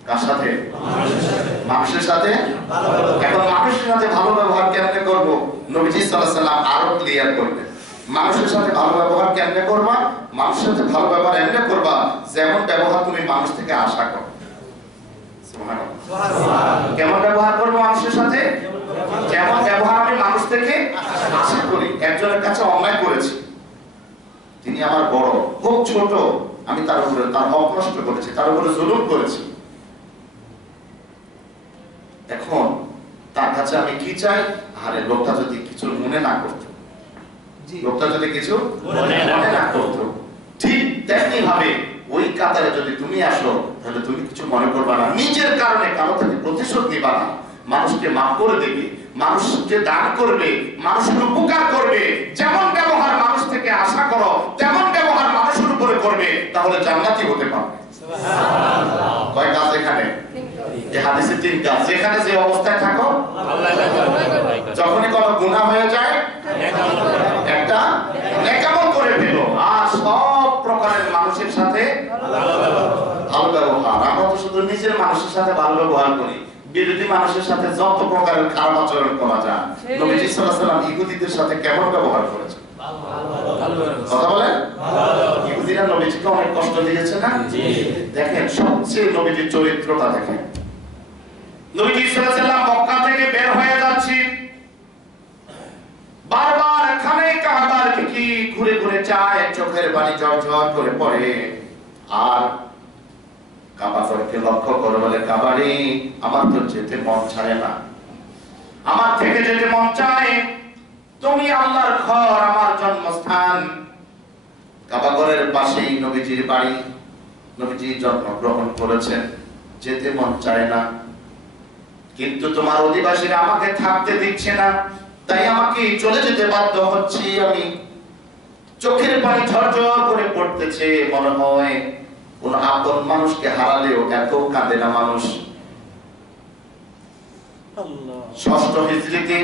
কার সাথে? মানুষের সাথে। এখন মানুষের সাথে ভালো ব্যবহার কেমনে করব, নবীজি সাল্লাল্লাহু আলাইহি সাল্লাম আরো ক্লিয়ার করবেন। মানুষের সাথে ভালো ব্যবহার কেমনে করবা? মানুষের সাথে ভালো ব্যবহার এমনি করবা যেমন ব্যবহার তুমি মানুষ থেকে আশা করো। সুবহানাল্লাহ। কেমন ব্যবহার করব মানুষের সাথে? যেমন ব্যবহার আমি মানুষ থেকে আশা করি। একজনের কাছে অন্যায় করেছি, তিনি আমার বড়, খুব ছোট, আমি তার উপরে তার হক নষ্ট করেছি, তার উপরে জুলুম করেছি। এখন তার কাছে আমি কি চাই? আরে লোকটা যদি কিছু মনে না করতো, লোকটা যদি কিছু মনে না করতো, ঠিক তেমনি ভাবে ওই কাতারে যদি তুমি আসো তাহলে তুমি কিছু মনে করবা না, নিজের কারণে কারো থেকে প্রতিশোধ নিবা না, মানুষকে মাফ করে দেবে, মানুষকে দান করবে, মানুষের উপকার করবে। যেমন ব্যবহার মানুষ থেকে আশা করো তেমন ব্যবহার মানুষের উপরে করবে, তাহলে জান্নাতি হতে পারবে। সুবহানাল্লাহ। কয় কাজ এখানে? এই হাদিসে 3 কাজ। যেখানে যে অবস্থায় থাকো, যখনই কোনো গুনাহ হয়ে যায় একটা নেক আমল করে ফেলো, আর সব প্রকারের মানুষের সাথে ভালো ব্যবহার। আমরা তো শুধু নিজের মানুষের সাথে ভালো ব্যবহার করি, বিরোধী মানুষের সাথে যত প্রকারের খারাপ আচরণ করা যায়। নবীজি সাল্লাল্লাহু আলাইহি ওয়াসাল্লাম ইহুদিদের সাথে কেমন ব্যবহার করেছেন? কথা বলেন। ইহুদিরা নবীজিকে অনেক কষ্ট দিয়েছে না? দেখেন সবচেয়ে নবীজির চরিত্রটা দেখেন। নবীজি সাল্লাল্লাহু আলাইহি ওয়াসাল্লাম মক্কা থেকে বের হয়ে যাচ্ছি, বারবার এখানে কাবার দিকে ঘুরে ঘুরে যায়, চোখের পানি ঝরঝর করে পড়ে, আর কাবা ঘরকে লক্ষ্য করে বলে, কাবারে আমার তো যেতে মন চায় না, আমার থেকে যেতে মন চায়, তুমি আল্লাহর ঘর, আমার জন্মস্থান। কাবা ঘরের পাশেই নবীজির বাড়ি, নবীজি জন্মগ্রহণ করেছেন, যেতে মন চায় না, কিন্তু তোমার অধিবাসীরা আমাকে থাকতে দিচ্ছে না, তাই আমাকে চলে যেতে বাধ্য হচ্ছি। আমি চোখের পানি ঝরঝর করে পড়তেছে, মনে হয় কোন আপন মানুষকে হারালেও এত কাঁদে না মানুষ। 6ষ্ঠ হিজরিতে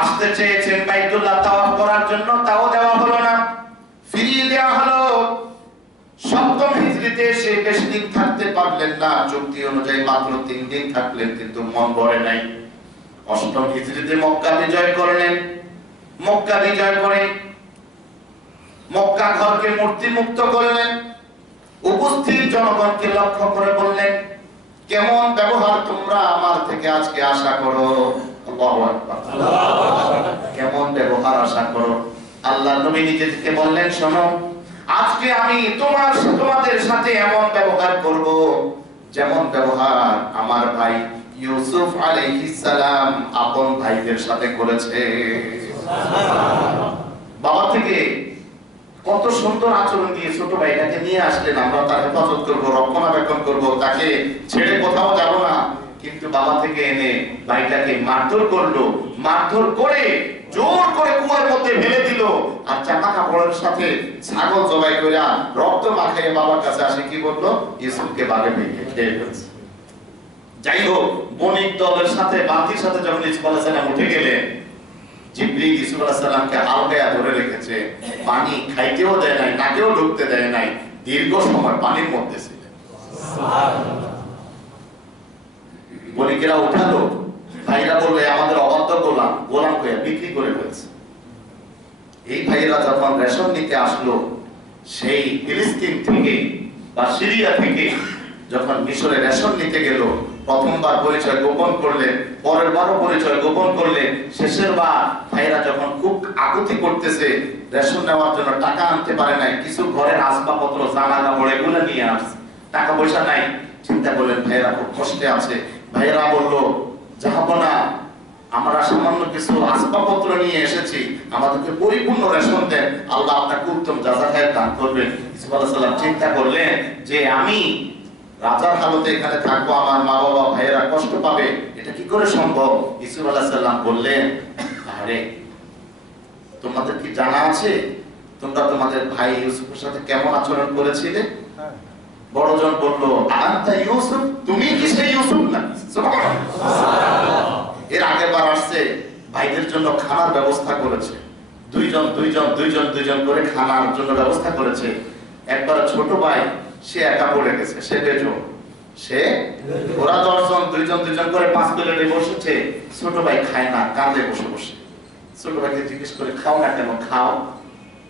আসতে চেয়েছেন বাইতুল্লাহ তাওয়াফ করার জন্য, তাও দেওয়া হলো না, ফিরিয়ে দেওয়া হলো। 7ম হিজরিতে এসে বেশি দিন থাকতে পারলেন না, চুক্তি অনুযায়ী মাত্র 3 দিন থাকলেন, কিন্তু মন ভরে নাই। 8ম হিজরিতে মক্কা বিজয় করলেন। মক্কা বিজয় করে মক্কা ঘরকে মূর্তি মুক্ত করলেন। উপস্থিত জনগণকে লক্ষ্য করে বললেন, কেমন ব্যবহার তোমরা আমার থেকে আজকে আশা করো? আল্লাহু আকবার। কেমন ব্যবহার আশা করো? আল্লাহর নবী নিজে থেকে বললেন, শোনো, আজকে আমি তোমাদের সাথে এমন ব্যবহার করব যেমন ব্যবহার আমার ভাই ইউসুফ আলাইহিস সালাম আপন ভাইদের সাথে করেছে। বাবা থেকে কত সুন্দর আচরণ দিয়ে ছোট ভাইটাকে নিয়ে আসলেন, আমরা তার হেফাজত করবো, রক্ষণাবেক্ষণ করবো, তাকে ছেড়ে কোথাও যাব না, কিন্তু বাবা থেকে এনে ভাইটাকে মারধর করলো, মারধর করে জোর করে কুয়ার মধ্যে ফেলে দিল, আর চাপা কাপড়ের সাথে ছাগল জবাই করে রক্ত মাখিয়ে বাবার কাছে আসে, কি বললো? ইউসুফকে বাগে ভেঙে খেয়ে ফেলছে। যাই হোক, বণিক দলের সাথে বান্দির সাথে যখন ইউসুফ আলাইহিস সালাম উঠে গেলেন, জিবরিল ইউসুফ আলাইহিস সালামকে আলগায়া ধরে রেখেছে, পানি খাইতেও দেয় নাই, নাকেও ঢুকতে দেয় নাই, দীর্ঘ সময় পানির মধ্যে ছিলেন। সুবহানাল্লাহ। বণিকেরা উঠালো, ভাইরা বললে আমাদের অবাধ্য গোলাম, গোলাম কইয়া বিক্রি করে ফেলছে। এই ভাইরা যখন রেশন নিতে আসলো, সেই ফিলিস্তিন থেকে বা সিরিয়া থেকে যখন মিশরে রেশন নিতে গেল, প্রথমবার পরিচয় গোপন করলেন, পরের বারও পরিচয় গোপন করলেন, শেষের বার ভাইরা যখন খুব আকুতি করতেছে, রেশন নেওয়ার জন্য টাকা আনতে পারে নাই, কিছু ঘরের আসবাবপত্র জামা কাপড় এগুলো নিয়ে আসছে, টাকা পয়সা নাই, চিন্তা করলেন ভাইরা খুব কষ্টে আছে। ভাইরা বলল, যাবো না, আমরা সামান্য কিছু আসবাবপত্র নিয়ে এসেছি, আমাদেরকে পরিপূর্ণ রেশন দেন, আল্লাহ আপনাকে উত্তম জাযাখায়ের দান করবেন। ইউসুফ আলাইহিস সালাম চিন্তা করলেন যে আমি রাজার হালতে এখানে থাকবো, আমার মা বাবা ভাইয়েরা কষ্ট পাবে, এটা কি করে সম্ভব? ইউসুফ আলাইহিস সালাম বললেন, আরে তোমাদের কি জানা আছে তোমরা তোমাদের ভাই ইউসুফের সাথে কেমন আচরণ করেছিলে? বড়জন বলল, আনতা ইউসুফ, তুমি কি সেই ইউসুফ নাকি? সুবহানাল্লাহ। এর আগের বার আসছে, ভাইদের জন্য খানার ব্যবস্থা করেছে, দুইজন করে খানার জন্য ব্যবস্থা করেছে। একবার ছোট ভাই সে একা পড়ে গেছে, সে বেজন, ওরা 10 জন দুইজন করে 5 প্লেটে বসেছে, ছোট ভাই খায় না, কাঁদে বসে বসে। ছোট ভাইকে জিজ্ঞেস করে, খাও না কেন? খাও।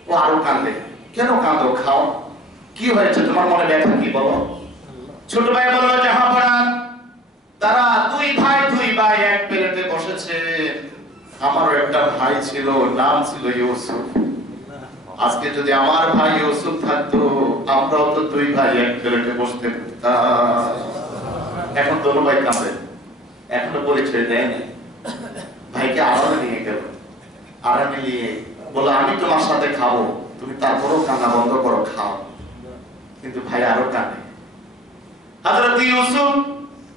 ও আরো কাঁদে, কেন কাঁদো? খাও। কি হয়েছে, তোমার মনে ব্যথা কি বলো? ছোট ভাই বলল, জাহাপনা, তারা দুই ভাই এক প্লেটে বসেছে। আমারও একটা ভাই ছিল, নাম ছিল ইউসুফ। আজকে যদি আমার ভাই ইউসুফ থাকতো, আমরাও তো দুই ভাই এক প্লেটে বসতে পারতাম। এখন দোনো ভাই কাঁদে, এখনো পরিচয় দেয় না। ভাইকে আড়ালে নিয়ে গেল, আড়ালে নিয়ে বললো, আমি তোমার সাথে খাবো, তুমি তারপরও কান্না বন্ধ করো, খাও। কিন্তু ভাই আরো কাঁদে। হযরত ইউসুফ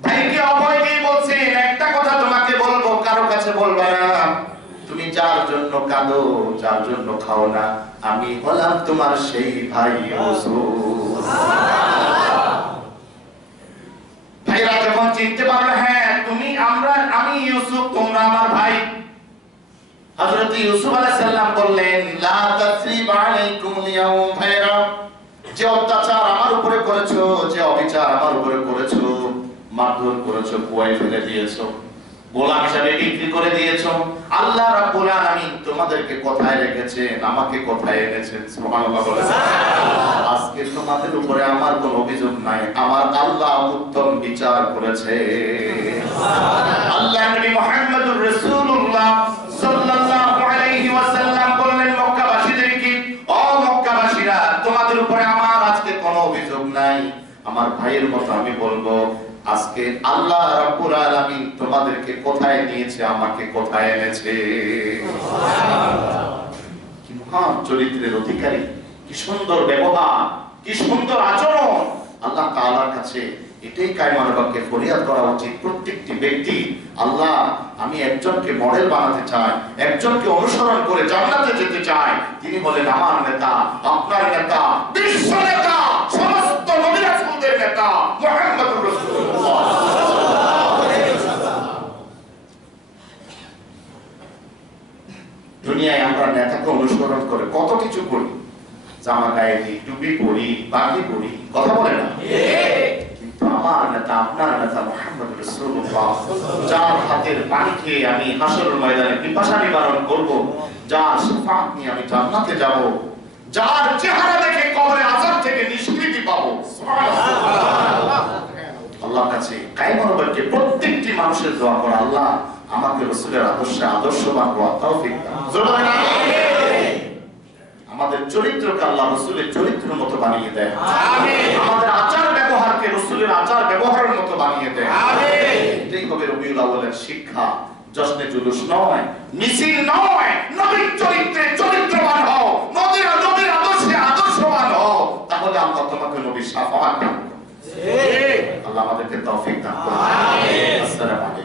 ভাইকে অভয় দিয়ে বলছেন, একটা কথা তোমাকে বলবো, কারো কাছে বলবা না। তুমি যার জন্য কাঁদো, যার জন্য খাও না, আমি হলাম তোমার সেই ভাই ইউসুফ। ভাইরা যখন চিনতে পারলো, হ্যাঁ তুমি আমি ইউসুফ, তোমরা আমার ভাই, হযরত ইউসুফ আলাইহিস সালাম বললেন, লা তাসরিবা আলাইকুম ইয়াউম। ভাইরা, যে অত্যাচার আমার উপরে করেছো, যে অবিচার আমার উপরে করেছো, মারধর করেছো, কুয়ায় ফেলে দিয়েছো, গোলাম হিসেবে বিক্রি করে দিয়েছো, আল্লাহ রাব্বুল আলামিন তোমাদেরকে কোথায় রেখেছেন, আমাকে কোথায় এনেছেন? সুবহানাল্লাহ বলেন। আজকে তোমাদের উপরে আমার কোনো অভিযোগ নাই, আমার আল্লাহ উত্তম বিচার করেছে। আল্লাহ নবী মুহাম্মদুর রাসূলুল্লাহ সাল্লাল্লাহু আলাইহি ওয়াসাল্লাম বললেন মক্কাবাসীদেরকে, ও মক্কাবাসীরা, তোমাদের উপরে আমার আজকে কোনো অভিযোগ নাই। আমার ভাইয়ের মতো আমি বলবো, আজকে আল্লাহ রাব্বুল আলামিন তোমাদেরকে কোথায় নিয়েছে, আমাকে কোথায় এনেছে। কি মহান চরিত্রের অধিকারী, কি সুন্দর ব্যবহার, কি সুন্দর আচরণ। আল্লাহ তাআলার কাছে এটাই কায়মানবাক্যে ফরিয়াদ করা উচিত প্রত্যেকটি ব্যক্তি। আল্লাহ, আমি একজনকে মডেল বানাতে চাই, একজনকে অনুসরণ করে জান্নাতে যেতে চাই। তিনি বলেন আমার নেতা, আপনার নেতা, বিশ্ব নেতা, সমস্ত নবী রাসূলদের নেতা মুহাম্মদুর রাসূলুল্লাহ। দুনিয়ায় আমরা নেতাকে অনুসরণ করে কত কিছু করি, জামা গায়ে দিই, টুপি পরি, বাঁধি পরি, কথা বলে না। কিন্তু আমার নেতা, আপনার নেতা মুহাম্মদুর রাসূলুল্লাহ, যার হাতের পানি খেয়ে আমি হাসরের ময়দানে পিপাসা নিবারণ করব, যার শাফাআত নিয়ে আমি জান্নাতে যাব, যার চেহারা দেখে কবরে আযাব থেকে নিষ্কৃতি পাবো। সুবহানাল্লাহ। আল্লাহর কাছে কায়মানবাক্যে প্রত্যেকটি মানুষের দোয়া করে, আল্লাহ আমাকে রাসূলের আদর্শে আদর্শবান হওয়ার তৌফিক দাও। আমিন। আমাদের চরিত্রকে আল্লাহ রাসূলের চরিত্রের মতো বানিয়ে দেয়। আমিন। আমাদের আচার ব্যবহারকে রাসূলের আচার ব্যবহারের মতো বানিয়ে দেয়। আমিন। এটাই হবে রবিউল আউয়ালের শিক্ষা। জশ্নে জুলুস নয়, মিছিল নয়, নবীর চরিত্রে চরিত্রবান হও, নবীর আদর্শে আদর্শবান হও, তাহলে আল্লাহ তোমাকে নবীর শাফাআত দান করবে। ঠিক। আল্লাহ আমাদেরকে তৌফিক দান করুন। আমিন। আসসালামু আলাইকুম।